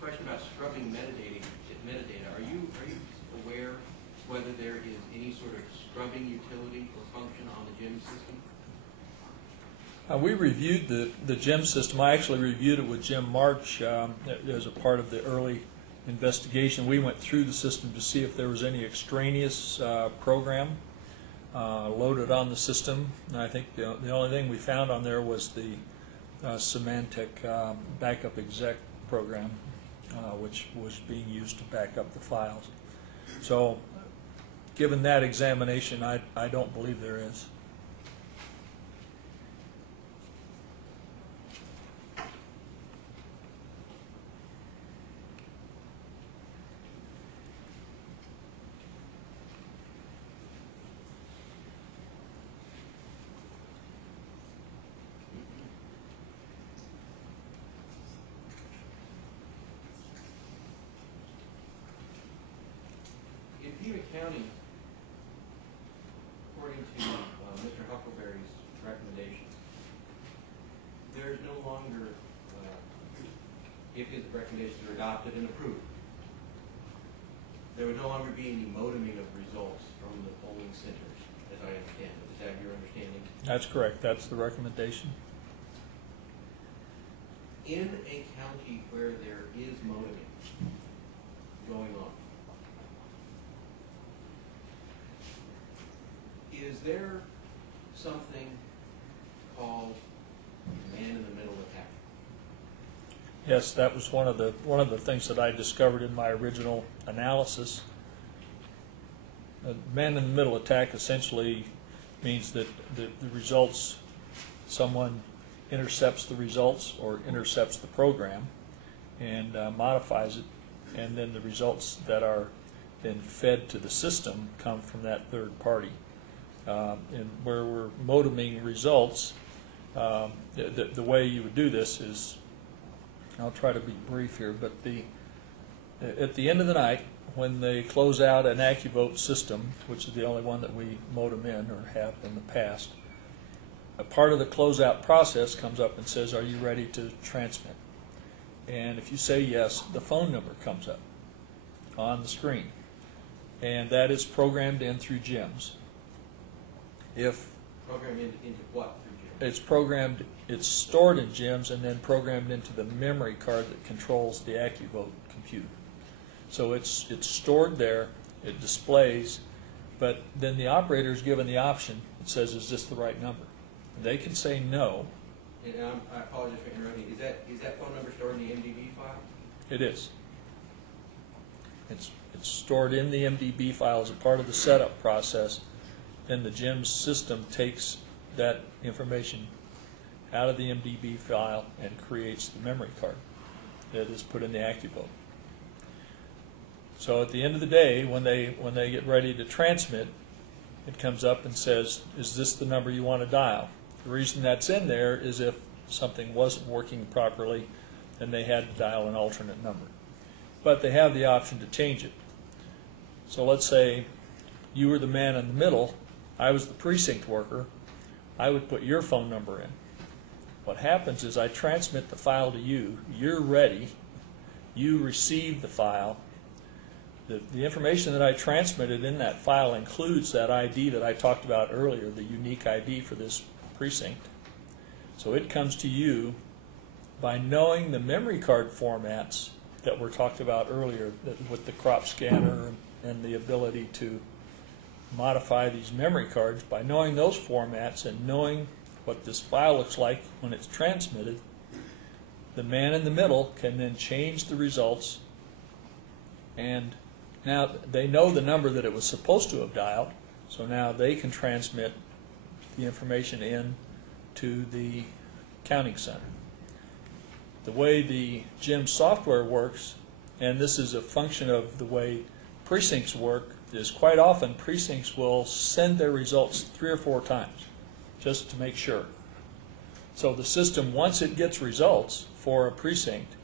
question about scrubbing metadata. Are you aware whether there is any sort of scrubbing utility or function on the GEM system? We reviewed the GEM system. I actually reviewed it with Jim March as a part of the early investigation. We went through the system to see if there was any extraneous program loaded on the system. And I think the only thing we found on there was the Symantec backup exec program, which was being used to back up the files. So given that examination, I don't believe there is. In Pima County, according to Mr. Huckleberry's recommendations, there's no longer, if his recommendations are adopted and approved, there would no longer be any modeming of results from the polling centers, as I understand it. Is that your understanding? That's correct. That's the recommendation. in a county where there is modeming going on, is there something called man-in-the-middle attack? Yes, that was one of the things that I discovered in my original analysis. Man-in-the-middle attack essentially means that the results, someone intercepts the results or intercepts the program and modifies it, and then the results that are then fed to the system come from that third party. And where we're modeming results, the way you would do this is, I'll try to be brief here, but at the end of the night, when they close out an AccuVote system, which is the only one that we modem in or have in the past, a part of the closeout process comes up and says, are you ready to transmit? And if you say yes, the phone number comes up on the screen. And that is programmed in through GEMS. If Programmed into what? it's programmed, it's stored in GEMS and then programmed into the memory card that controls the AccuVote computer. So it's stored there, it displays, but then the operator is given the option. It says, is this the right number? They can say no. And I apologize for interrupting. Is that phone number stored in the MDB file? It is. It's stored in the MDB file as a part of the setup process. Then the GEMS system takes that information out of the MDB file and creates the memory card that is put in the AccuVote. So at the end of the day, when they get ready to transmit, it comes up and says, is this the number you want to dial? The reason that's in there is if something wasn't working properly, then they had to dial an alternate number. But they have the option to change it. So let's say you were the man in the middle, I was the precinct worker, I would put your phone number in. What happens is I transmit the file to you, you're ready, you receive the file. The information that I transmitted in that file includes that ID that I talked about earlier, the unique ID for this precinct. So it comes to you by knowing the memory card formats that were talked about earlier with the crop scanner and the ability to modify these memory cards. By knowing those formats and knowing what this file looks like when it's transmitted, the man in the middle can then change the results, and now they know the number that it was supposed to have dialed, so now they can transmit the information in to the counting center. The way the GEMS software works, and this is a function of the way precincts work, is quite often precincts will send their results 3 or 4 times just to make sure. So the system, once it gets results for a precinct,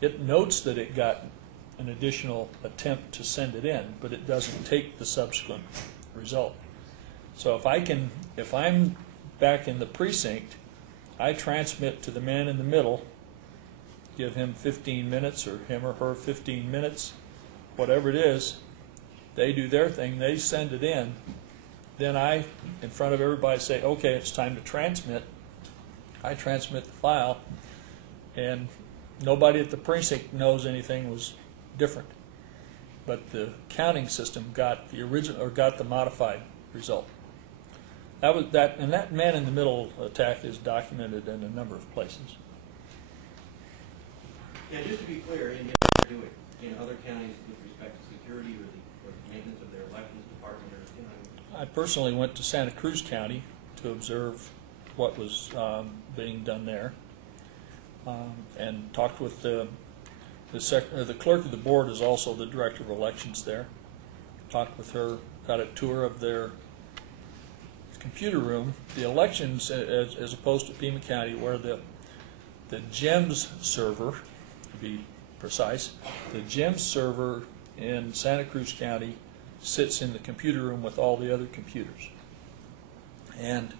it notes that it got an additional attempt to send it in, but it doesn't take the subsequent result. So if I'm back in the precinct, I transmit to the man in the middle, give him 15 minutes or him or her 15 minutes, whatever it is, they do their thing, they send it in, then I, in front of everybody, say, okay, it's time to transmit. I transmit the file, and nobody at the precinct knows anything was different. But the counting system got the original, or got the modified result. That was that, and that man in the middle attack is documented in a number of places. Yeah, just to be clear, in do it in other counties with respect to security or the maintenance of their elections department or I personally went to Santa Cruz County to observe what was being done there, and talked with the clerk of the board is also the director of elections there. Talked with her, got a tour of their computer room. The elections, as opposed to Pima County, where the GEMS server, to be precise, the GEMS server in Santa Cruz County sits in the computer room with all the other computers. And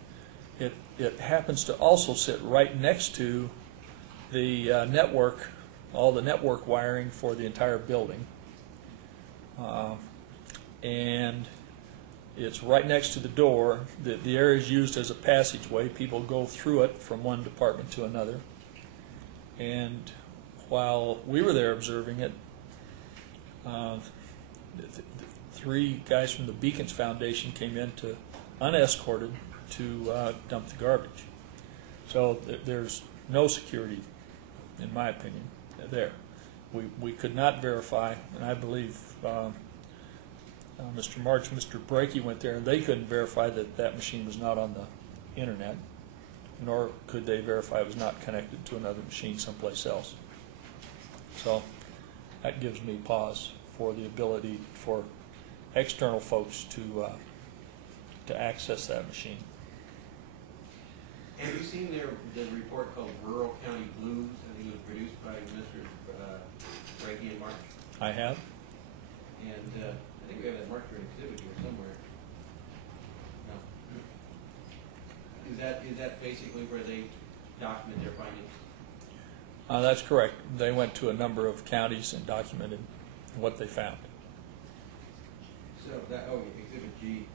it happens to also sit right next to the network, all the network wiring for the entire building. And it's right next to the door. The area is used as a passageway. People go through it from one department to another. And while we were there observing it, the 3 guys from the Beacons Foundation came in unescorted to dump the garbage. So there's no security, in my opinion, there. We could not verify, and I believe Mr. March, Mr. Brakey went there, and they couldn't verify that that machine was not on the internet, nor could they verify it was not connected to another machine someplace else. So that gives me pause for the ability for external folks to access that machine. Have you seen the report called Rural County Blues? I think it was produced by Mr. Brakey and March. I have. And I think we have that marked for an exhibit here somewhere. No. Is that basically where they document their findings? That's correct. They went to a number of counties and documented what they found. So exhibit G.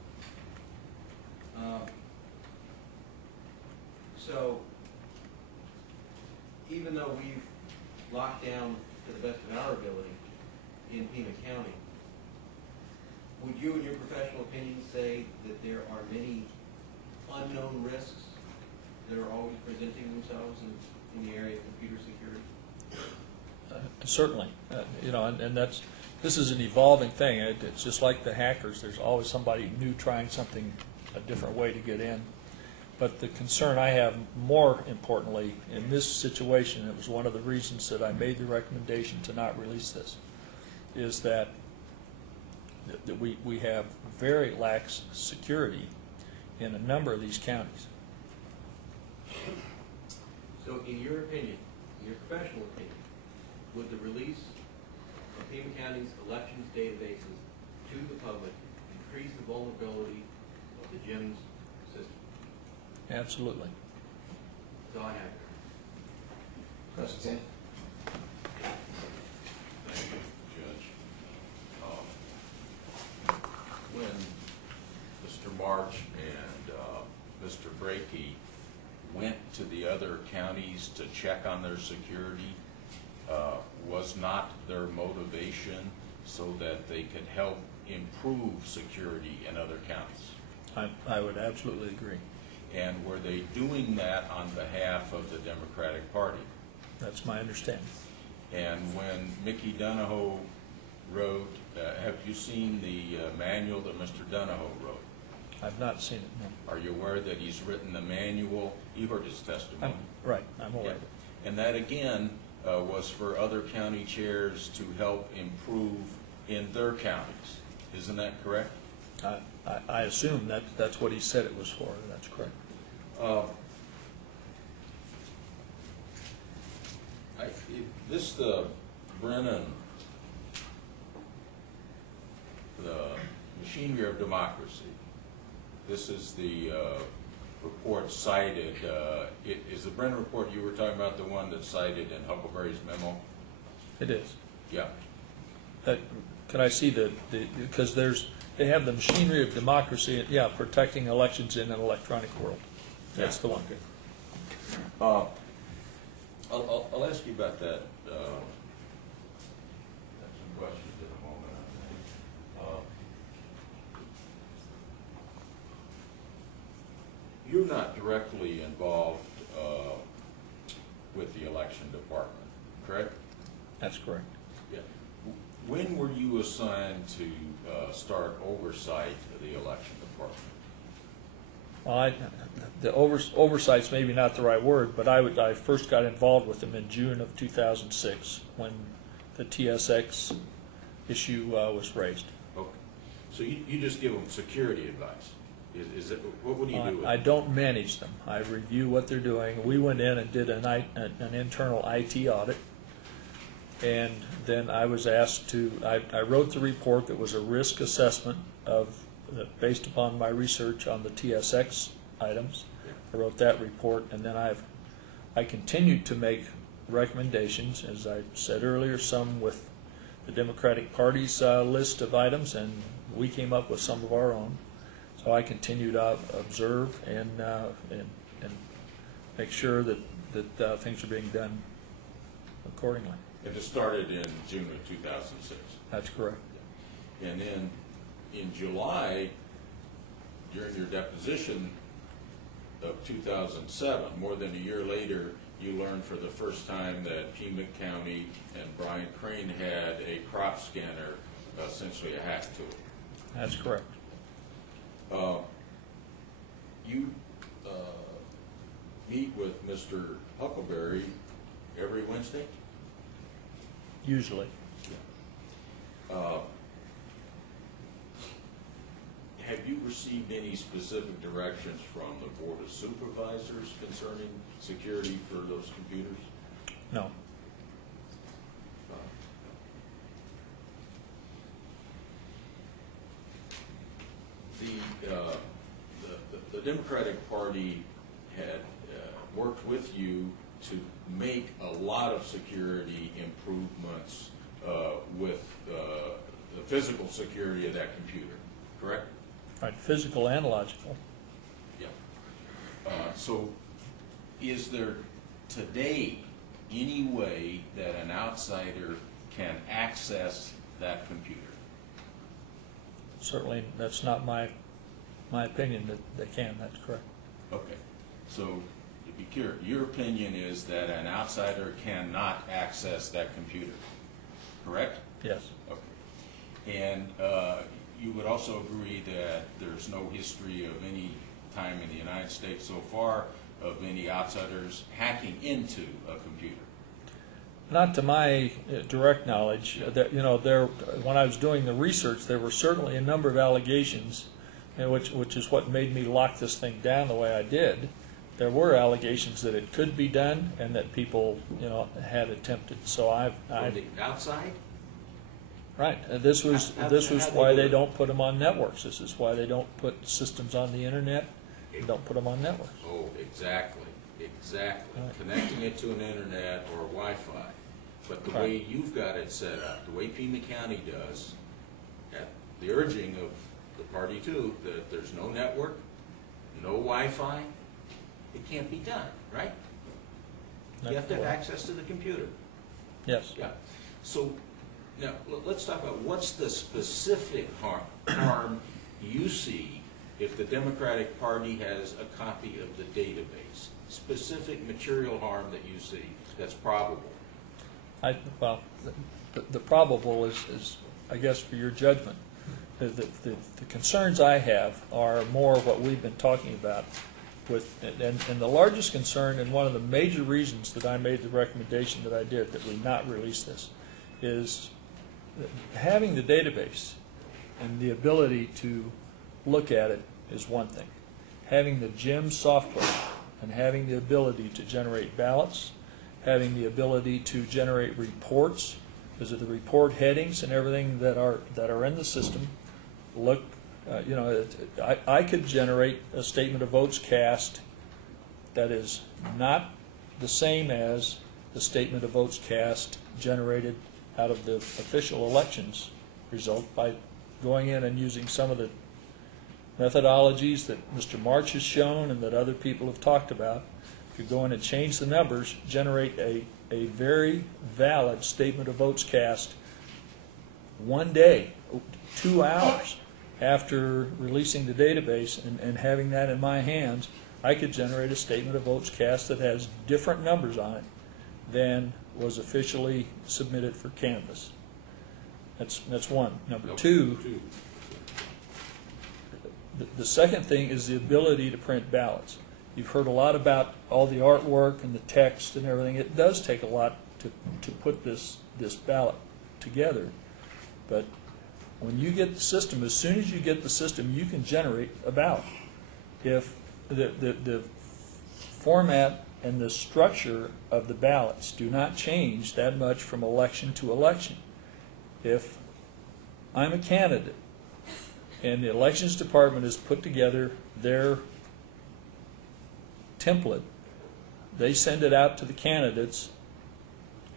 So even though we've locked down to the best of our ability in Pima County, would you, in your professional opinion, say that there are many unknown risks that are always presenting themselves in the area of computer security? Certainly, and this is an evolving thing. It's just like the hackers. There's always somebody new trying something a different way to get in. But the concern I have, more importantly, in this situation, it was one of the reasons that I made the recommendation to not release this, is that we have very lax security in a number of these counties. So in your opinion, in your professional opinion, would the release of Pima County's elections databases to the public increase the vulnerability of the GIMS system? Absolutely. That's all I have. Question 10. Thank you, Judge. When Mr. March and Mr. Brakey went to the other counties to check on their security, was not their motivation so that they could help improve security in other counties? I would absolutely agree. And were they doing that on behalf of the Democratic Party? That's my understanding. And when Mickey Donahoe wrote, have you seen the manual that Mr. Donahoe wrote? I've not seen it, no. Are you aware that he's written the manual? You heard his testimony. Right, I'm aware. Yeah. And that, again, was for other county chairs to help improve in their counties. Isn't that correct? I assume that's what he said it was for. That's correct. The Brennan, the Machinery of Democracy, this is the report cited. Is the Brennan report you were talking about the one that's cited in Huckleberry's memo? It is. Yeah. Can I see because they have the Machinery of Democracy, yeah, protecting elections in an electronic world. That's the one. Okay. I'll ask you about that. I have some questions in a moment on that. You're not directly involved with the election department, correct? That's correct. Yeah. When were you assigned to start oversight of the election department? Well, the oversight's maybe not the right word, but I first got involved with them in June of 2006 when the TSX issue was raised. Okay. So you just give them security advice. Is it, what do you do with I them? don't manage them. I review what they're doing. We went in and did an internal IT audit, and then I was asked to, I wrote the report that was a risk assessment based upon my research on the TSX items. I wrote that report, and then I continued to make recommendations, as I said earlier, some with the Democratic Party's list of items, and we came up with some of our own. So I continue to observe and make sure that things are being done accordingly. It just started in June of 2006. That's correct. And then in July, during your deposition of 2007, more than a year later, you learned for the first time that Pima County and Bryan Crane had a crop scanner, essentially a hack tool. That's correct. You meet with Mr. Huckleberry every Wednesday? Usually. Have you received any specific directions from the Board of Supervisors concerning security for those computers? No. The Democratic Party had worked with you to make a lot of security improvements with the physical security of that computer, correct? Right, physical and logical. Yeah. So is there today any way that an outsider can access that computer? Certainly, that's not my opinion that they can. That's correct. Okay. So to be clear, your opinion is that an outsider cannot access that computer, correct? Yes. Okay. And you would also agree that there's no history of any time in the United States so far of any outsiders hacking into a computer? Not to my direct knowledge. That, you know, when I was doing the research, there were certainly a number of allegations, which is what made me lock this thing down the way I did. There were allegations that it could be done and that people, you know, had attempted. So From the outside? Right. This was How'd why they do they it? don't put them on networks. This is why they don't put systems on the internet. They don't put them on networks. Oh, exactly, exactly. Right. Connecting it to an internet or Wi-Fi. But the Right. way you've got it set up, the way Pima County does, at the urging of the party too, that there's no network, no Wi-Fi, it can't be done, right? You have to have access to the computer. Yes. Yeah. So now let's talk about what's the specific harm you see if the Democratic Party has a copy of the database. Specific material harm that you see that's probable. Well, the probable is, I guess, for your judgment. The concerns I have are more what we've been talking about. And the largest concern, and one of the major reasons that I made the recommendation that I did, that we not release this, is having the database and the ability to look at it is one thing. Having the GEM software and having the ability to generate ballots, having the ability to generate reports, because of the report headings and everything that are in the system. Look, you know, I could generate a statement of votes cast that is not the same as the statement of votes cast generated out of the official elections result by going in and using some of the methodologies that Mr. March has shown and that other people have talked about. If you go in and change the numbers, generate a very valid statement of votes cast one day, 2 hours after releasing the database and having that in my hands, I could generate a statement of votes cast that has different numbers on it than was officially submitted for canvass. That's one. Number two, the second thing is the ability to print ballots. You've heard a lot about all the artwork and the text and everything. It does take a lot to put this ballot together. But when you get the system, as soon as you get the system, you can generate a ballot. If the format and the structure of the ballots do not change that much from election to election. If I'm a candidate and the elections department has put together their template, they send it out to the candidates,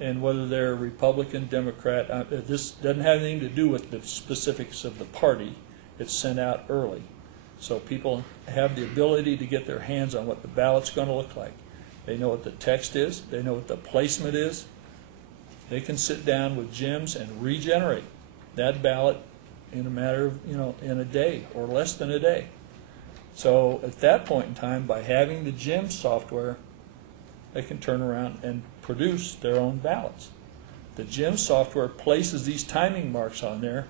and whether they're Republican, Democrat, this doesn't have anything to do with the specifics of the party. It's sent out early. So people have the ability to get their hands on what the ballot's going to look like. They know what the text is. They know what the placement is. they can sit down with Jim's and regenerate that ballot in a matter of, in a day or less than a day. So at that point in time, by having the Jim's software, they can turn around and produce their own ballots. The Jim's software places these timing marks on there.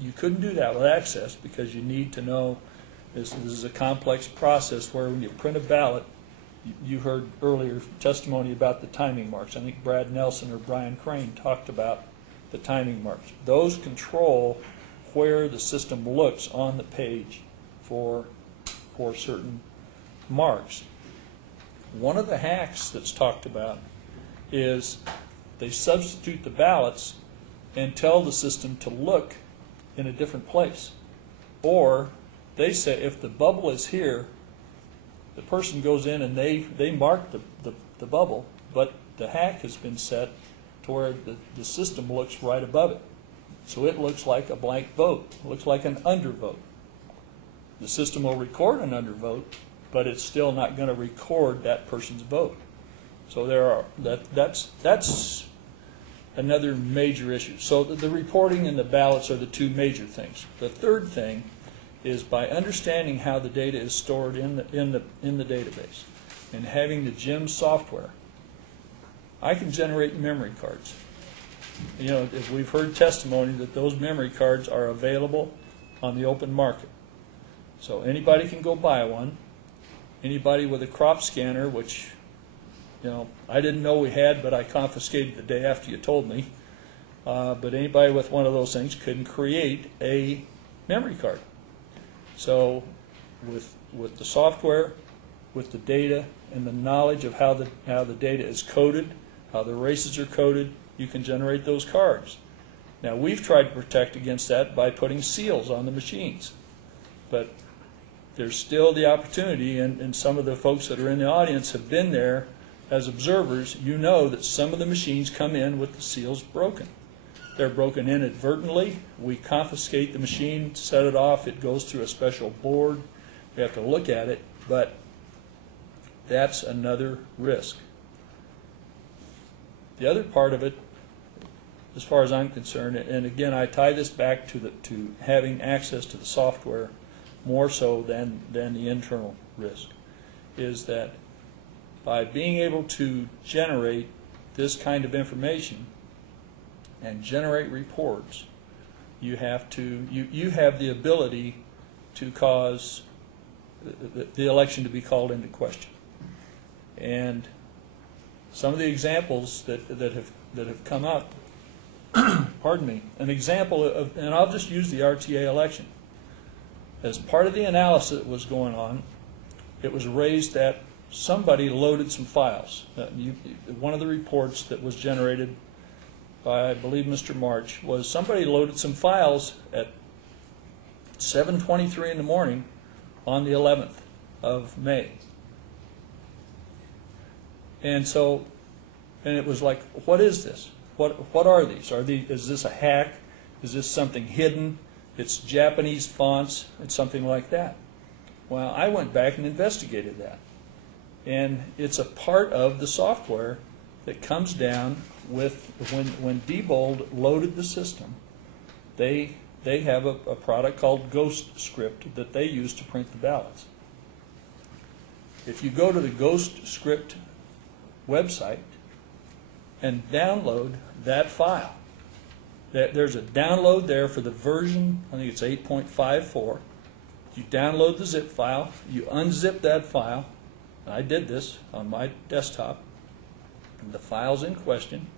You couldn't do that with Access because you need to know this is a complex process where when you print a ballot, you heard earlier testimony about the timing marks. I think Brad Nelson or Bryan Crane talked about the timing marks. Those control where the system looks on the page for certain marks. One of the hacks that's talked about is they substitute the ballots and tell the system to look in a different place. Or they say if the bubble is here, the person goes in and they mark the bubble, but the hack has been set to where the system looks right above it. So it looks like a blank vote. It looks like an undervote. The system will record an undervote, but it's still not going to record that person's vote. So that's another major issue. So the reporting and the ballots are the two major things. The third thing is by understanding how the data is stored in the database and having the Jim software, I can generate memory cards. As we've heard testimony that those memory cards are available on the open market. So anybody can go buy one. Anybody with a crop scanner, which I didn't know we had, but I confiscated the day after you told me. But anybody with one of those things can create a memory card. So with the software, with the data, and the knowledge of how the data is coded, how the races are coded, you can generate those cards. Now we've tried to protect against that by putting seals on the machines. But there's still the opportunity, and some of the folks that are in the audience have been there as observers. You know that some of the machines come in with the seals broken. They're broken inadvertently. We confiscate the machine, set it off. It goes through a special board. We have to look at it, but that's another risk. The other part of it, as far as I'm concerned, and again I tie this back to having access to the software more so than the internal risk, is that by being able to generate this kind of information and generate reports, you have the ability to cause the election to be called into question. And some of the examples that have come up, pardon me, an example of, and I'll just use the RTA election. As part of the analysis that was going on, it was raised that somebody loaded some files. One of the reports that was generated by, I believe, Mr. March, was somebody loaded some files at 7:23 in the morning on the 11th of May. And it was like, what is this? What are these? Is this a hack? Is this something hidden? It's Japanese fonts. It's something like that. Well, I went back and investigated that. And it's a part of the software that comes down with, when Diebold loaded the system, they have a product called Ghost Script that they use to print the ballots. If you go to the Ghost Script website and download that file, there's a download there for the version, I think it's 8.54. You download the zip file, you unzip that file, and I did this on my desktop, and the files in question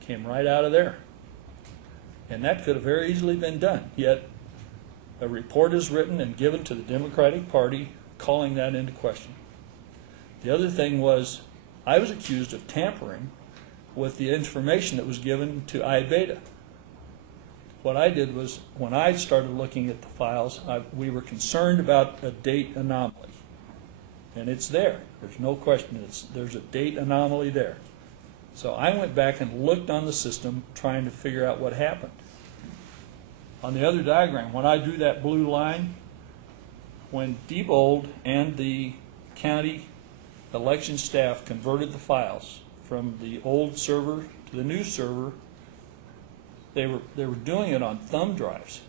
came right out of there. And that could have very easily been done, yet a report is written and given to the Democratic Party calling that into question. The other thing was, I was accused of tampering with the information that was given to iBeta. What I did was, when I started looking at the files, we were concerned about a date anomaly. And it's there. There's no question. There's a date anomaly there. So I went back and looked on the system trying to figure out what happened. On the other diagram, when I drew that blue line, when Diebold and the county election staff converted the files from the old server to the new server they were doing it on thumb drives.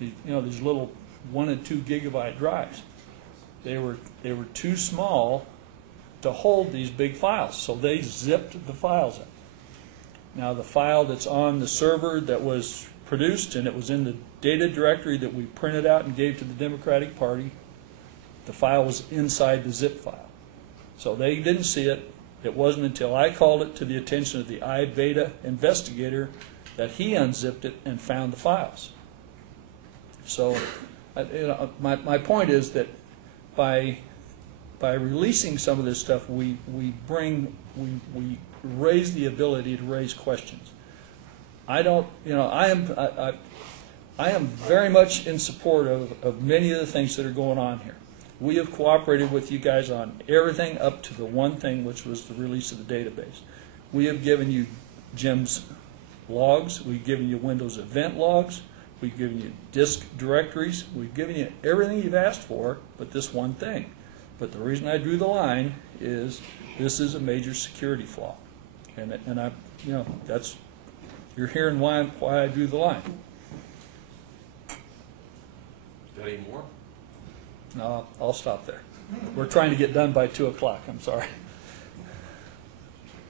These little 1 and 2 gigabyte drives. They were too small to hold these big files, so they zipped the files in. Now the file that's on the server that was produced, and it was in the data directory that we printed out and gave to the Democratic Party, the file was inside the zip file. So they didn't see it. It wasn't until I called it to the attention of the iBeta investigator that he unzipped it and found the files. So my point is that by releasing some of this stuff, we raise the ability to raise questions. I am very much in support of many of the things that are going on here. We have cooperated with you guys on everything up to the one thing, which was the release of the database. We have given you GEMS logs. We've given you Windows event logs. We've given you disk directories. We've given you everything you've asked for, but this one thing. But the reason I drew the line is this is a major security flaw, and I, that's, you're hearing why I drew the line. Got any more? No, I'll stop there. We're trying to get done by 2 o'clock. I'm sorry.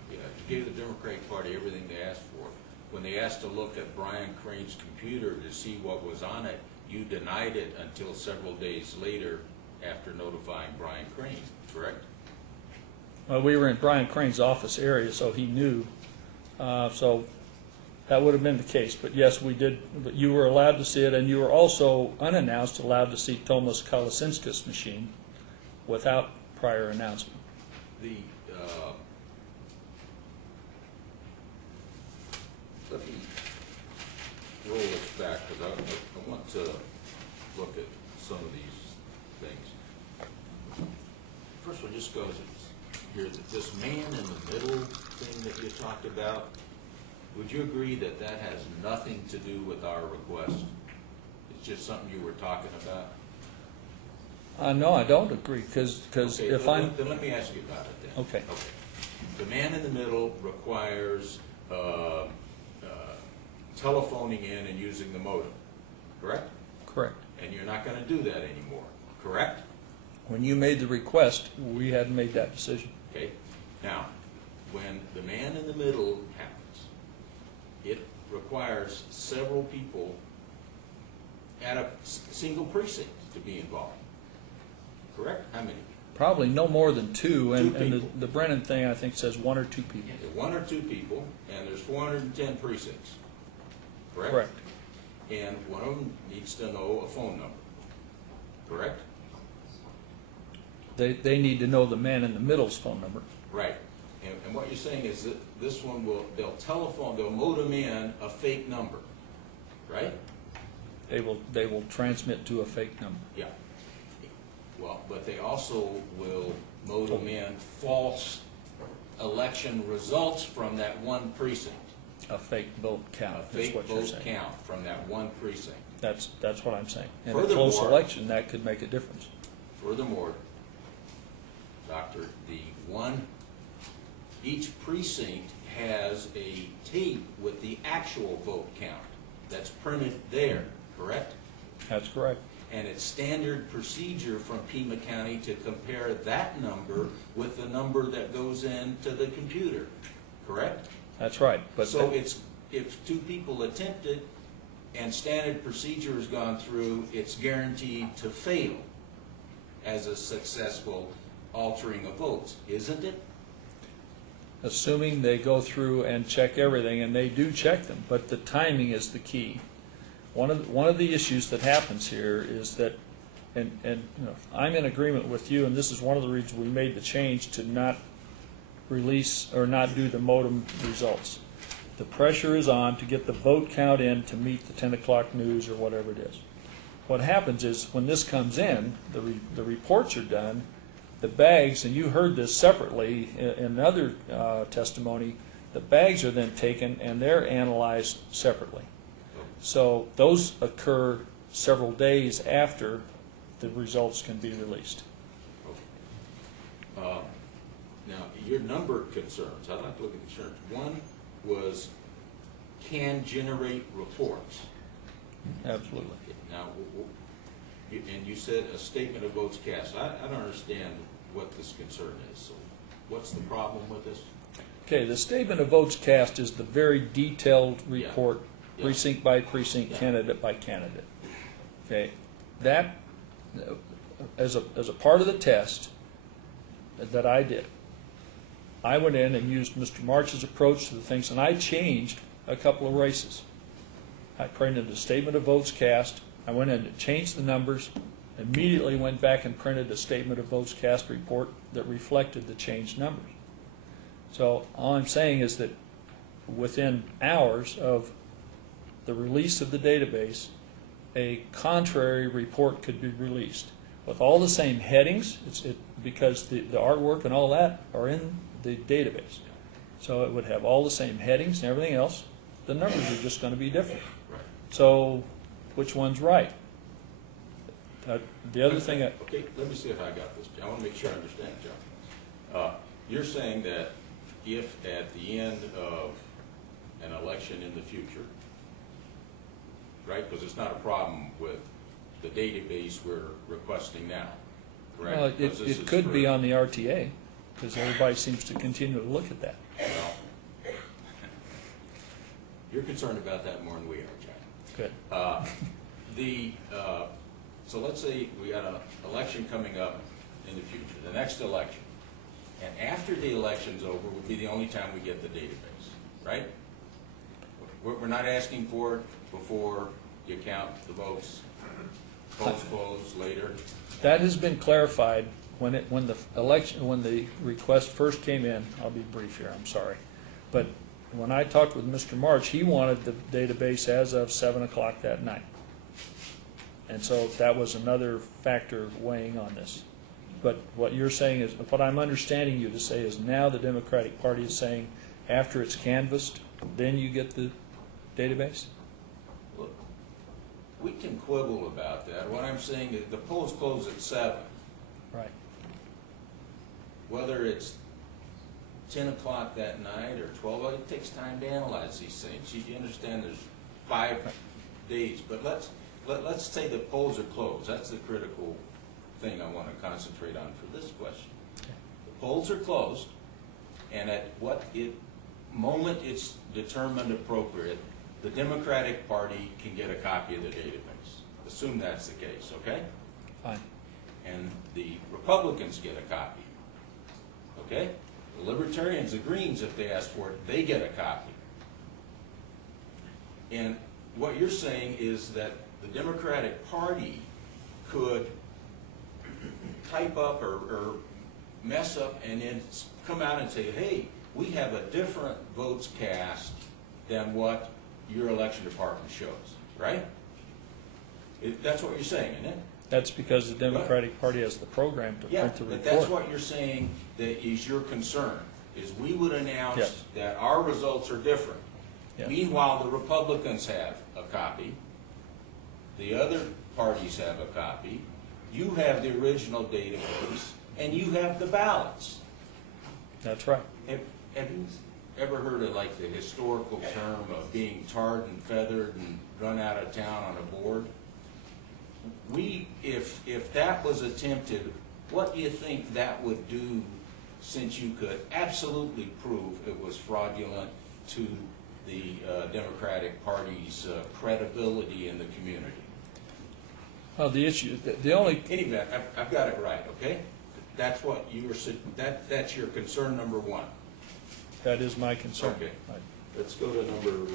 Yeah, you gave the Democratic Party everything they asked for. When they asked to look at Bryan Crane's computer to see what was on it, you denied it until several days later after notifying Bryan Crane, correct? Well, we were in Bryan Crane's office area, so he knew. So that would have been the case. But yes, we did. But you were allowed to see it, and you were also unannounced allowed to see Tomas Kalasinska's machine without prior announcement. Let me roll this back because I want to look at some of these things. First one just goes here that this man in the middle thing that you talked about, would you agree that that has nothing to do with our request? It's just something you were talking about? No, I don't agree, because Okay, if then let me ask you about it then. Okay. The man in the middle requires telephoning in and using the modem, correct? Correct. And you're not going to do that anymore, correct? When you made the request, we hadn't made that decision. Okay. Now, when the man in the middle happens, it requires several people at a single precinct to be involved, correct? How many? Probably no more than 2, and people. the Brennan thing I think says 1 or 2 people. Okay, 1 or 2 people, and there's 410 precincts, correct? Correct. And one of them needs to know a phone number, correct? They need to know the man in the middle's phone number. Right. And what you're saying is that this one they'll modem in a fake number, right? They will transmit to a fake number. Yeah. Well, but they also will modem in false election results from that one precinct. A fake vote count. A fake is what you're vote saying. count from that one precinct. That's what I'm saying. In a Furthermore, close election, that could make a difference. Furthermore, Doctor, each precinct has a tape with the actual vote count that's printed there, correct? That's correct. And it's standard procedure from Pima County to compare that number with the number that goes into the computer, correct? That's right. But so if 2 people attempt it and standard procedure has gone through, it's guaranteed to fail as a successful altering of votes, isn't it? assuming they go through and check everything, and they do check them, but the timing is the key. One of the issues that happens here is that, and you know, I'm in agreement with you, and this is one of the reasons we made the change to not release or not do the modem results. The pressure is on to get the vote count in to meet the 10 o'clock news or whatever it is. What happens is when this comes in, the reports are done, the bags, and you heard this separately in another testimony, the bags are then taken and they're analyzed separately. So those occur several days after the results can be released. Now, your number concerns, I'd like to look at concerns. One was can generate reports. Absolutely. Now, and you said a statement of votes cast. I don't understand what this concern is. So what's the problem with this? Okay, the statement of votes cast is the very detailed report, Yeah. precinct by precinct, Yeah. candidate by candidate. Okay, that, as a part of the test that I did, I went in and used Mr. March's approach to the things, and I changed a couple of races. I printed a statement of votes cast. I went in and changed the numbers, immediately went back and printed a statement of votes cast report that reflected the changed numbers. So all I'm saying is that within hours of the release of the database, a contrary report could be released with all the same headings, because the artwork and all that are in the database. So it would have all the same headings and everything else. The numbers are just going to be different. Right. So which one's right? The other thing... Okay, let me see if I got this. I want to make sure I understand, John. You're saying that if at the end of an election in the future, right, because it's not a problem with the database we're requesting now, correct? Well, Because this it is could be for- on the RTA, because everybody seems to continue to look at that. Well, you're concerned about that more than we are, John. Good. So let's say we got an election coming up in the future, the next election, and after the election's over would be the only time we get the database, right? We're not asking for it before you count the votes, polls close later. That has been clarified when the request first came in. I'll be brief here, I'm sorry. But when I talked with Mr. March, he wanted the database as of 7 o'clock that night. And so that was another factor weighing on this. But what you're saying is, what I'm understanding you to say is now the Democratic Party is saying after it's canvassed, then you get the database? Look, we can quibble about that. What I'm saying is the polls close at 7. Right. Whether it's 10 o'clock that night or 12, it takes time to analyze these things. You understand there's 5 days, but let's say the polls are closed. That's the critical thing I want to concentrate on for this question. The polls are closed, and at what moment it's determined appropriate, the Democratic Party can get a copy of the database. Assume that's the case, okay? Fine. And the Republicans get a copy, okay? The Libertarians, the Greens, if they ask for it, they get a copy. And what you're saying is that the Democratic Party could type up or mess up and then come out and say, hey, we have a different votes cast than what your election department shows, right? That's what you're saying, isn't it? That's because the Democratic Party has the program to Yeah, print the but report. that's what you're saying that is your concern, is we would announce Yes. that our results are different. Yes. Meanwhile, the Republicans have a copy, the other parties have a copy, you have the original database, and you have the ballots. That's right. Have you ever heard of like the historical term of being tarred and feathered and run out of town on a board? If that was attempted, what do you think that would do, since you could absolutely prove it was fraudulent, to the Democratic Party's credibility in the community? Well, the issue, the only... Anyway, I've got it right, okay? That's what you were, that's your concern number 1. That is my concern. Okay. Right. Let's go to number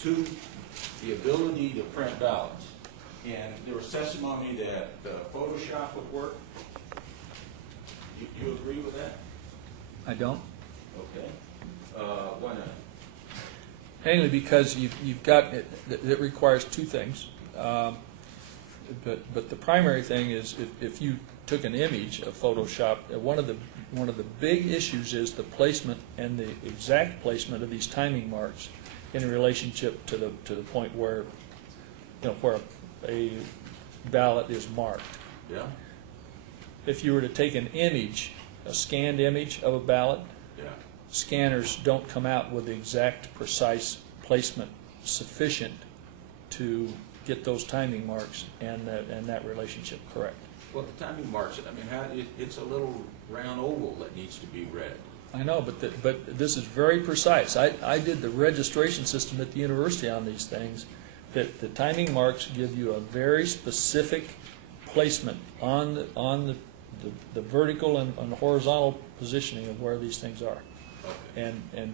2, the ability to print ballots. And there was testimony that Photoshop would work. You agree with that? I don't. Okay. Why not? Mainly because you've got, it requires 2 things. But the primary thing is if you took an image of Photoshop, one of the big issues is the placement and the exact placement of these timing marks in relationship to the point where where a ballot is marked. Yeah? If you were to take an image, a scanned image of a ballot, Yeah. scanners don't come out with the exact precise placement sufficient to get those timing marks and that relationship correct. Well, the timing marks, I mean, it's a little round oval that needs to be read. I know, but this is very precise. I did the registration system at the university on these things. That the timing marks give you a very specific placement on the vertical and on the horizontal positioning of where these things are. Okay. And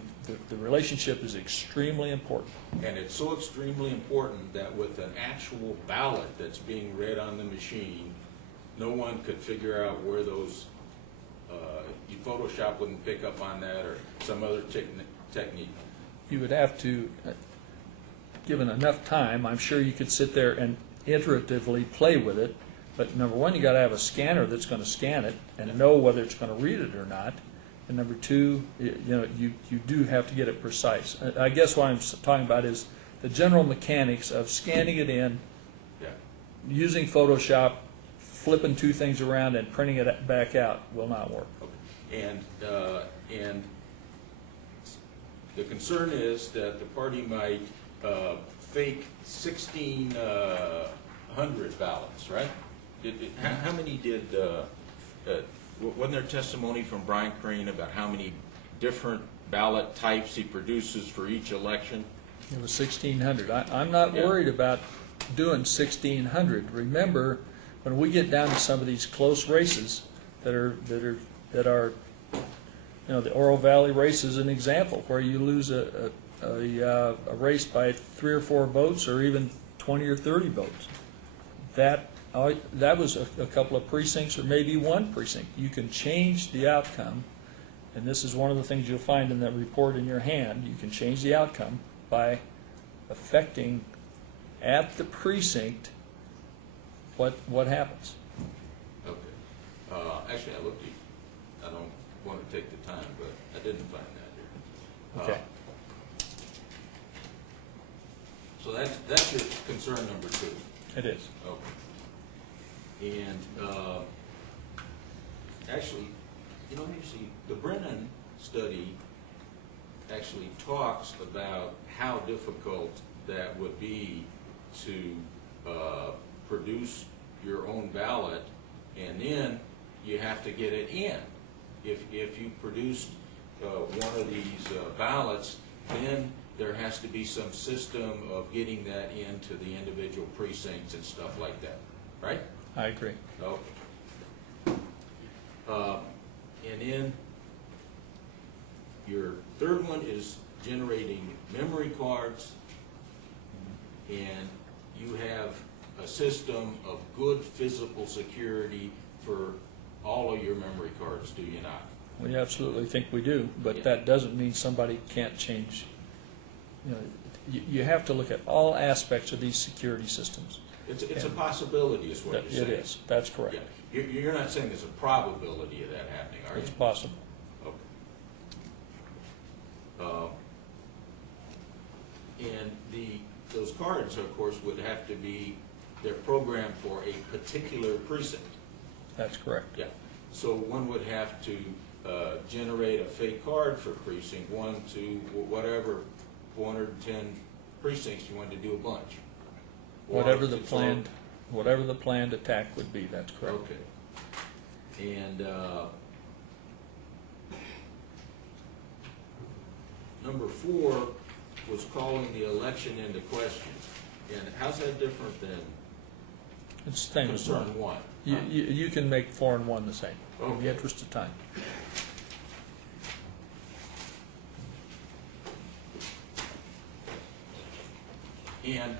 the relationship is extremely important. And it's so extremely important that with an actual ballot that's being read on the machine, no one could figure out where those, Photoshop wouldn't pick up on that or some other technique. You would have to, given enough time, I'm sure you could sit there and iteratively play with it. But number one, you got to have a scanner that's going to scan it and know whether it's going to read it or not. And number two, you do have to get it precise. I guess what I'm talking about is the general mechanics of scanning it in, using Photoshop, flipping two things around and printing it back out will not work. Okay. And the concern is that the party might fake 1,600 ballots, right? How many did? Wasn't there testimony from Bryan Crane about how many different ballot types he produces for each election? It was 1,600. I'm not worried about doing 1,600. Remember, when we get down to some of these close races that are the Oro Valley race is an example where you lose a race by 3 or 4 votes or even 20 or 30 votes. That was a couple of precincts or maybe one precinct. You can change the outcome, and this is one of the things you'll find in that report in your hand. You can change the outcome by affecting at the precinct what happens. Okay. Actually, I looked. I don't want to take the time, but I didn't find that here. Okay. So that's your concern number 2. It is. Okay. And actually, let me see. The Brennan study actually talks about how difficult that would be to produce your own ballot, and then you have to get it in. If you produced one of these ballots, then there has to be some system of getting that into the individual precincts and stuff like that, right? I agree. Okay. And then your third one is generating memory cards, and you have a system of good physical security for all of your memory cards, do you not? We absolutely think we do, but Yeah. that doesn't mean somebody can't change. You have to look at all aspects of these security systems. It's a possibility, is what you're saying. It is. That's correct. Yeah. You're not saying there's a probability of that happening, are you? It's possible. Okay. And those cards, of course, would have to be, they're programmed for a particular precinct. That's correct. Yeah. So one would have to generate a fake card for precinct 1, 2, whatever, 410 precincts you want to do a bunch. Whatever the planned attack would be, that's correct. Okay. And number 4 was calling the election into question. And how's that different than It's the same as concern 1? You can make 4 and 1 the same, in Okay. the interest of time. And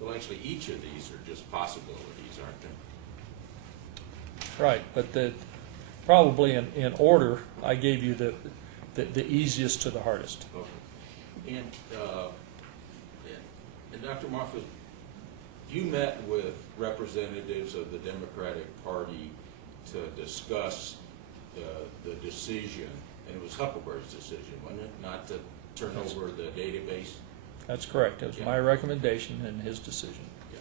well, actually, each of these are just possibilities, aren't they? Right, but probably in order, I gave you the easiest to the hardest. Okay. And Dr. Moffatt, you met with representatives of the Democratic Party to discuss the decision, and it was Huckleberry's decision, wasn't it, not to turn over the database? That's correct. It was Yeah. my recommendation and his decision. Yeah.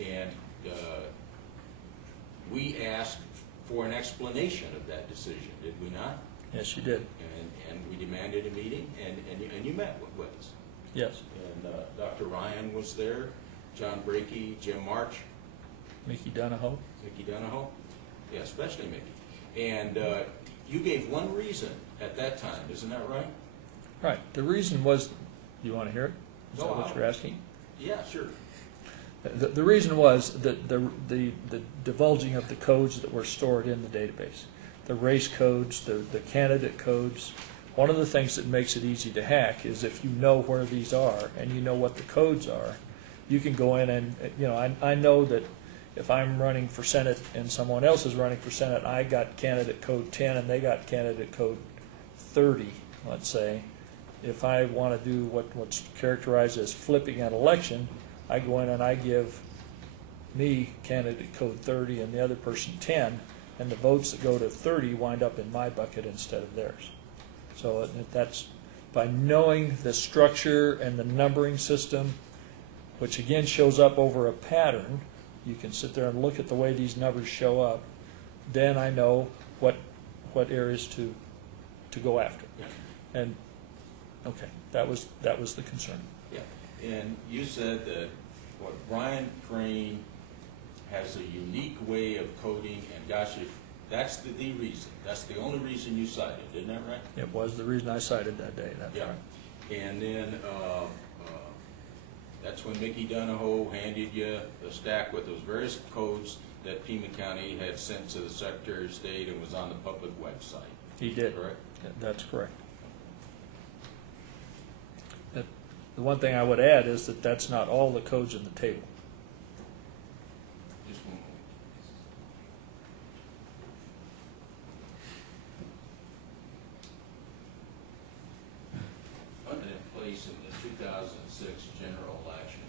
And we asked for an explanation of that decision, did we not? Yes, you did. And we demanded a meeting, and you met with us. Yes. And Dr. Ryan was there, John Brakey, Jim March, Mickey Donahoe. Mickey Donahoe, yeah, especially Mickey. And you gave one reason at that time, isn't that right? Right. The reason was, you want to hear it? Is No, that what you're asking? Yeah, sure. The reason was that the divulging of the codes that were stored in the database, the race codes, the candidate codes. One of the things that makes it easy to hack is if you know where these are and you know what the codes are, you can go in and, you know, I know that if I'm running for Senate and someone else is running for Senate, I got candidate code 10 and they got candidate code 30, let's say. If I want to do what's characterized as flipping an election, I go in and I give me candidate code 30 and the other person 10, and the votes that go to 30 wind up in my bucket instead of theirs. So that's by knowing the structure and the numbering system, which again shows up over a pattern. You can sit there and look at the way these numbers show up. Then I know what areas to go after. Yeah. And okay, that was the concern. Yeah, and you said that what Bryan Crane has a unique way of coding, and gosh, if that's the reason, that's the only reason you cited, isn't that right? It was the reason I cited that day. That's Yeah. right. And then that's when Mickey Donahoe handed you the stack with those various codes that Pima County had sent to the Secretary of State and was on the public website. He did. Correct? That's correct. The one thing I would add is that that's not all the codes in the table. Just one moment. Put it in place in the 2006 general election,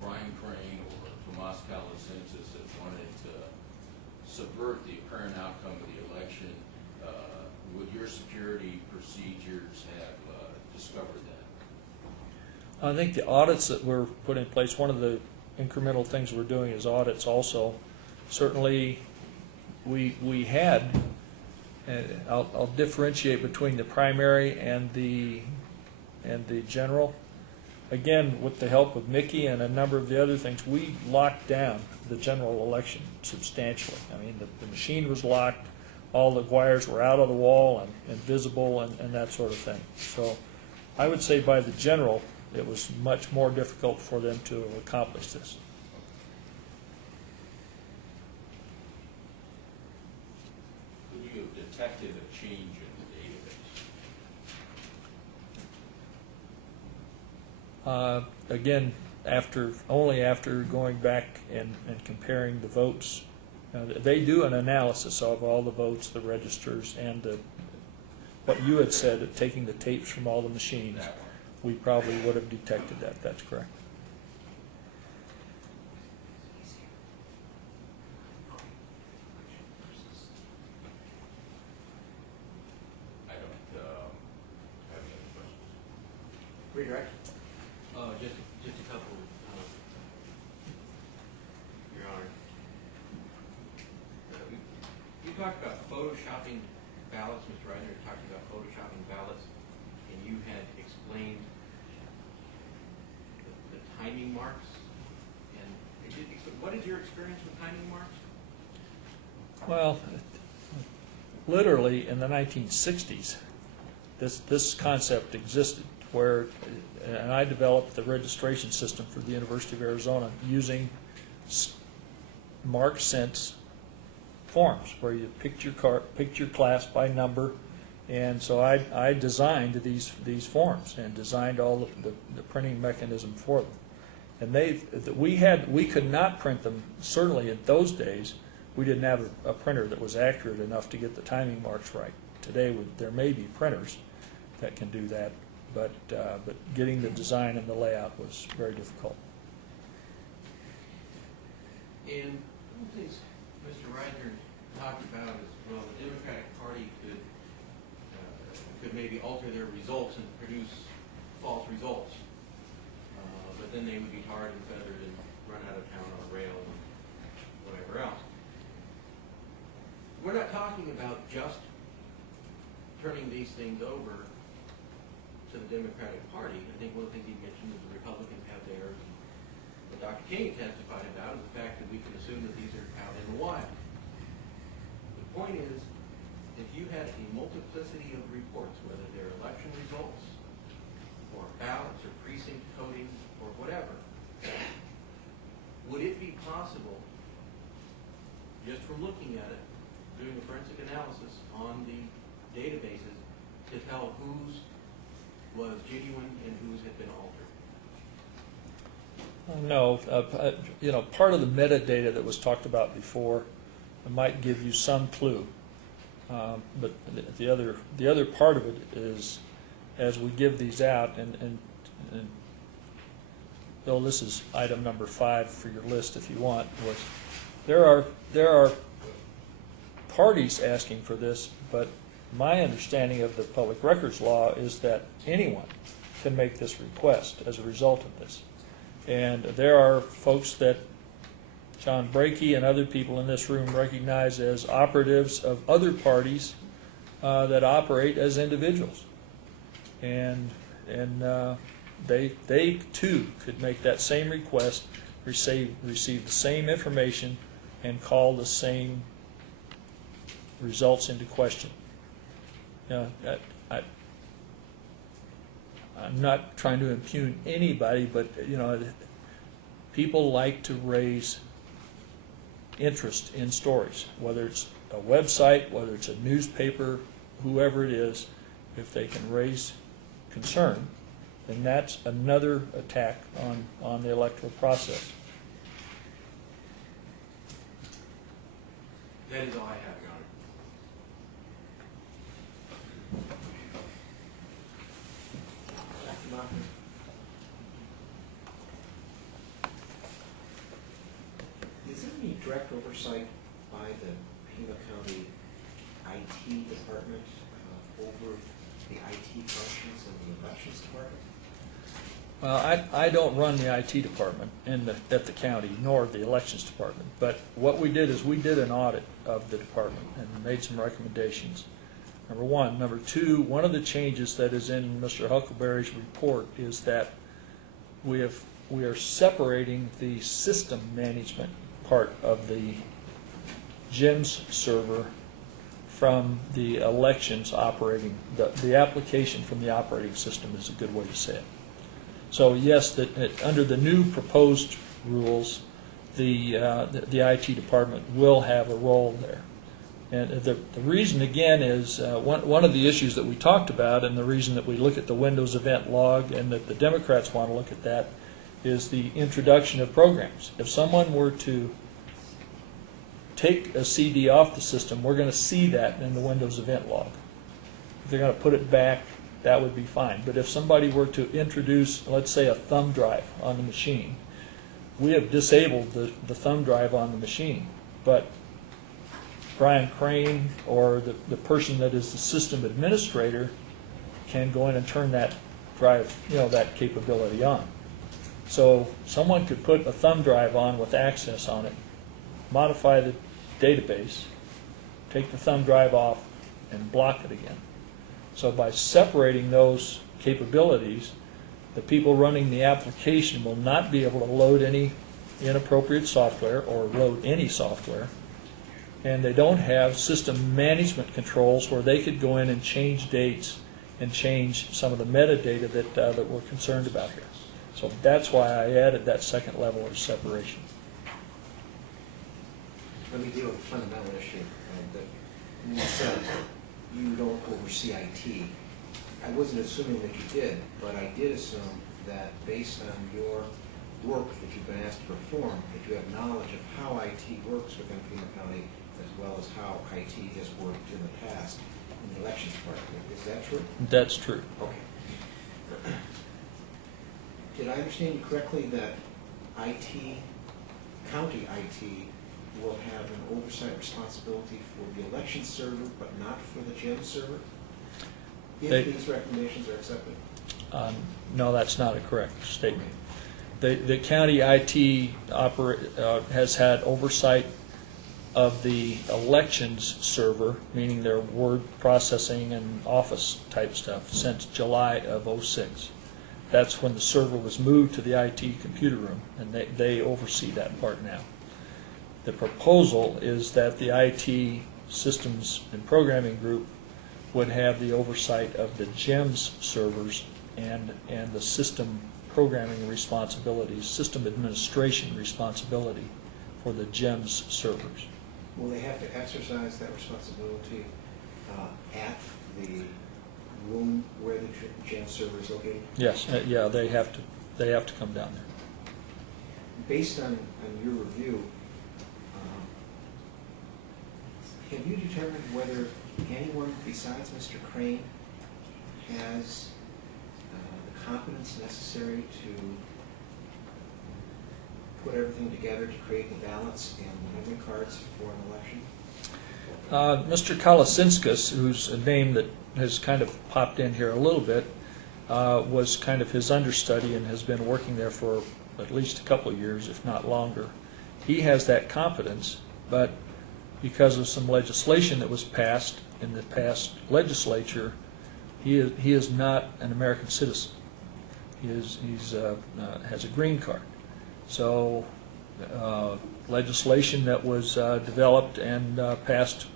Bryan Crane or Tomas Calasensis that wanted to subvert the apparent outcome of the election, would your security procedures have discovered that? I think the audits that were put in place, one of the incremental things we're doing is audits also. Certainly, we had, I'll differentiate between the primary and the general. Again, with the help of Mickey and a number of the other things, we locked down the general election substantially. I mean, the machine was locked, all the wires were out of the wall and visible and that sort of thing. So I would say by the general, it was much more difficult for them to accomplish this. Could you have detected a change in the database? Again, only after going back and comparing the votes. They do an analysis of all the votes, the registers, and what you had said, taking the tapes from all the machines. That one. We probably would have detected that. That's correct. I don't have any other questions. Redirect? Just a couple, Your Honor. You talked about photoshopping ballots, Mr. Reisner talked about photoshopping ballots, and you had explained the timing marks. And what is your experience with timing marks? Well, literally in the 1960s, this concept existed where, and I developed the registration system for the University of Arizona using mark sense forms where you picked your class by number, and so I designed these forms and designed all the printing mechanism for them. And we could not print them, certainly in those days. We didn't have a printer that was accurate enough to get the timing marks right. Today there may be printers that can do that, but getting the design and the layout was very difficult. And one of the things Mr. Reisner talked about is, well, the Democratic Party could maybe alter their results and produce false results, but then they would be tarred and feathered and run out of of town on rail and whatever else. We're not talking about just turning these things over to the Democratic Party. I think one of the things he mentioned is the Republicans have theirs. What Dr. King testified about is the fact that we can assume that these are out in the wild. The point is, if you had a multiplicity of reports, whether they're election results, or ballots, or precinct coding, or whatever, would it be possible, just from looking at it, doing a forensic analysis on the databases, to tell whose was genuine and whose had been altered? No, you know, part of the metadata that was talked about before might give you some clue, but the other part of it is, as we give these out, and Bill, this is item number 5 for your list if you want. Was there are parties asking for this, but my understanding of the public records law is that anyone can make this request as a result of this. And there are folks that John Brakey and other people in this room recognize as operatives of other parties that operate as individuals. And they too could make that same request, receive the same information, and call the same results into question. I'm not trying to impugn anybody, but you know, people like to raise interest in stories, whether it's a website, whether it's a newspaper, whoever it is. If they can raise concern, then that's another attack on the electoral process. That is all I have, Your Honor. Dr. Moffatt? Is there any direct oversight by the Pima County IT department over the IT functions of the elections department? Well, I don't run the IT department at the county, nor the elections department. But what we did is we did an audit of the department and made some recommendations. Number one. Number two, one of the changes that is in Mr. Huckleberry's report is that we are separating the system management part of the GIMS server from the elections operating, the application from the operating system is a good way to say it. So yes, under the new proposed rules, the IT department will have a role there. And the reason, again, is one of the issues that we talked about, and the reason that we look at the Windows event log and that the Democrats want to look at that, is the introduction of programs. If someone were to take a CD off the system, we're going to see that in the Windows event log. If they're going to put it back, that would be fine. But if somebody were to introduce, let's say, a thumb drive on the machine, we have disabled the thumb drive on the machine, but Bryan Crane or the person that is the system administrator can go in and turn that drive, that capability on. So someone could put a thumb drive on with access on it, modify the database, take the thumb drive off, and block it again. So by separating those capabilities, the people running the application will not be able to load any inappropriate software or load any software, and they don't have system management controls where they could go in and change dates and change some of the metadata that we're concerned about here. So that's why I added that second level of separation. Let me deal with the fundamental issue. That you said you don't oversee IT. I wasn't assuming that you did, but I did assume that based on your work that you've been asked to perform, that you have knowledge of how IT works within Pima County, as well as how IT has worked in the past in the elections department. Is that true? That's true. Okay. Did I understand you correctly that county IT, will have an oversight responsibility for the election server, but not for the GEM server, if these recommendations are accepted? No, that's not a correct statement. The county IT has had oversight of the elections server, meaning their word processing and office type stuff, since July of '06. That's when the server was moved to the IT computer room, and they oversee that part now. The proposal is that the IT systems and programming group would have the oversight of the GEMS servers and the system programming responsibilities, system administration responsibility for the GEMS servers. Will they have to exercise that responsibility at the room where the GEM server is located? Yes, yeah, they have to come down there. Based on your review, have you determined whether anyone besides Mr. Crane has the competence necessary to put everything together to create the ballots and the memory cards for an election? Mr. Kolosinskas, who's a name that has kind of popped in here a little bit, was kind of his understudy and has been working there for at least a couple of years, if not longer. He has that competence, but because of some legislation that was passed in the past legislature, he is not an American citizen. He has a green card. So legislation that was developed and passed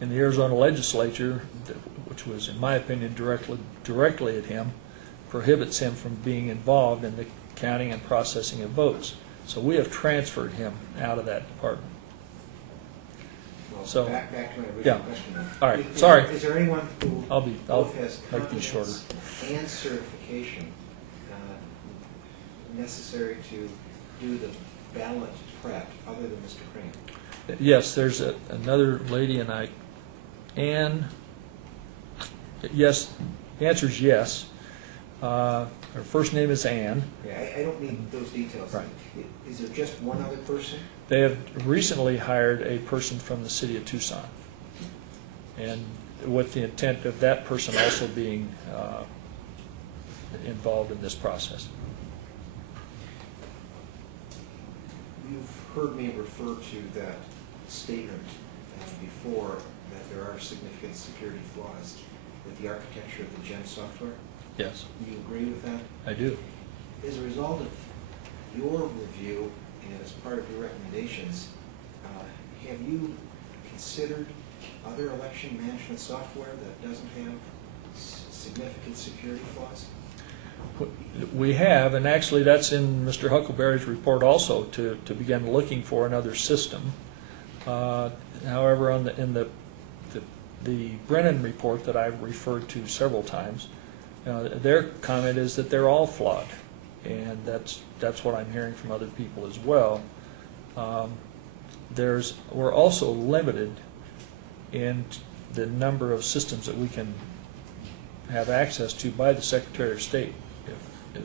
in the Arizona legislature, which was, in my opinion, directly at him, prohibits him from being involved in the counting and processing of votes. So we have transferred him out of that department. Well, So back to my original yeah. question. All right, sorry. Is there anyone who I'll both has make these shorter. competence and certification necessary to do the ballot prep other than Mr. Crane? Yes, there's another lady, and Anne. Yes, the answer is yes. Her first name is Anne. Okay, I don't need those details. Right. Is there just one other person? They have recently hired a person from the city of Tucson, and with the intent of that person also being involved in this process. You've heard me refer to that statement before that there are significant security flaws with the architecture of the GEM software. Yes, Do you agree with that? I do. As a result of your review and as part of your recommendations, have you considered other election management software that doesn't have significant security flaws? We have, and actually that's in Mr. Huckleberry's report also, to begin looking for another system. However, in the Brennan report that I've referred to several times, their comment is that they're all flawed, and that's what I'm hearing from other people as well. We're also limited in the number of systems that we can have access to by the Secretary of State. If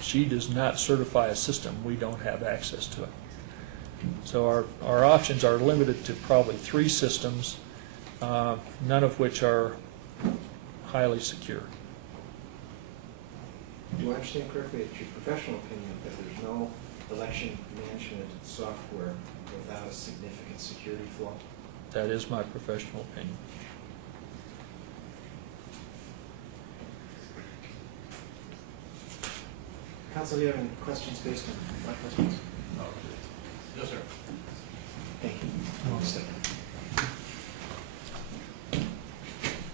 she does not certify a system, we don't have access to it. So our options are limited to probably 3 systems, none of which are highly secure. Do I understand correctly, it's your professional opinion that there's no election management software without a significant security flaw? That is my professional opinion. Counsel, do you have any questions based on my questions? No, sir. Thank you. One second.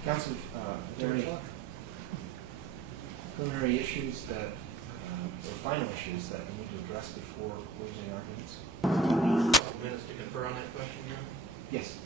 Counsel, are there any preliminary issues that, or final issues that we need to address before closing arguments? A couple minutes to confer on that question, Your Honor? Yes.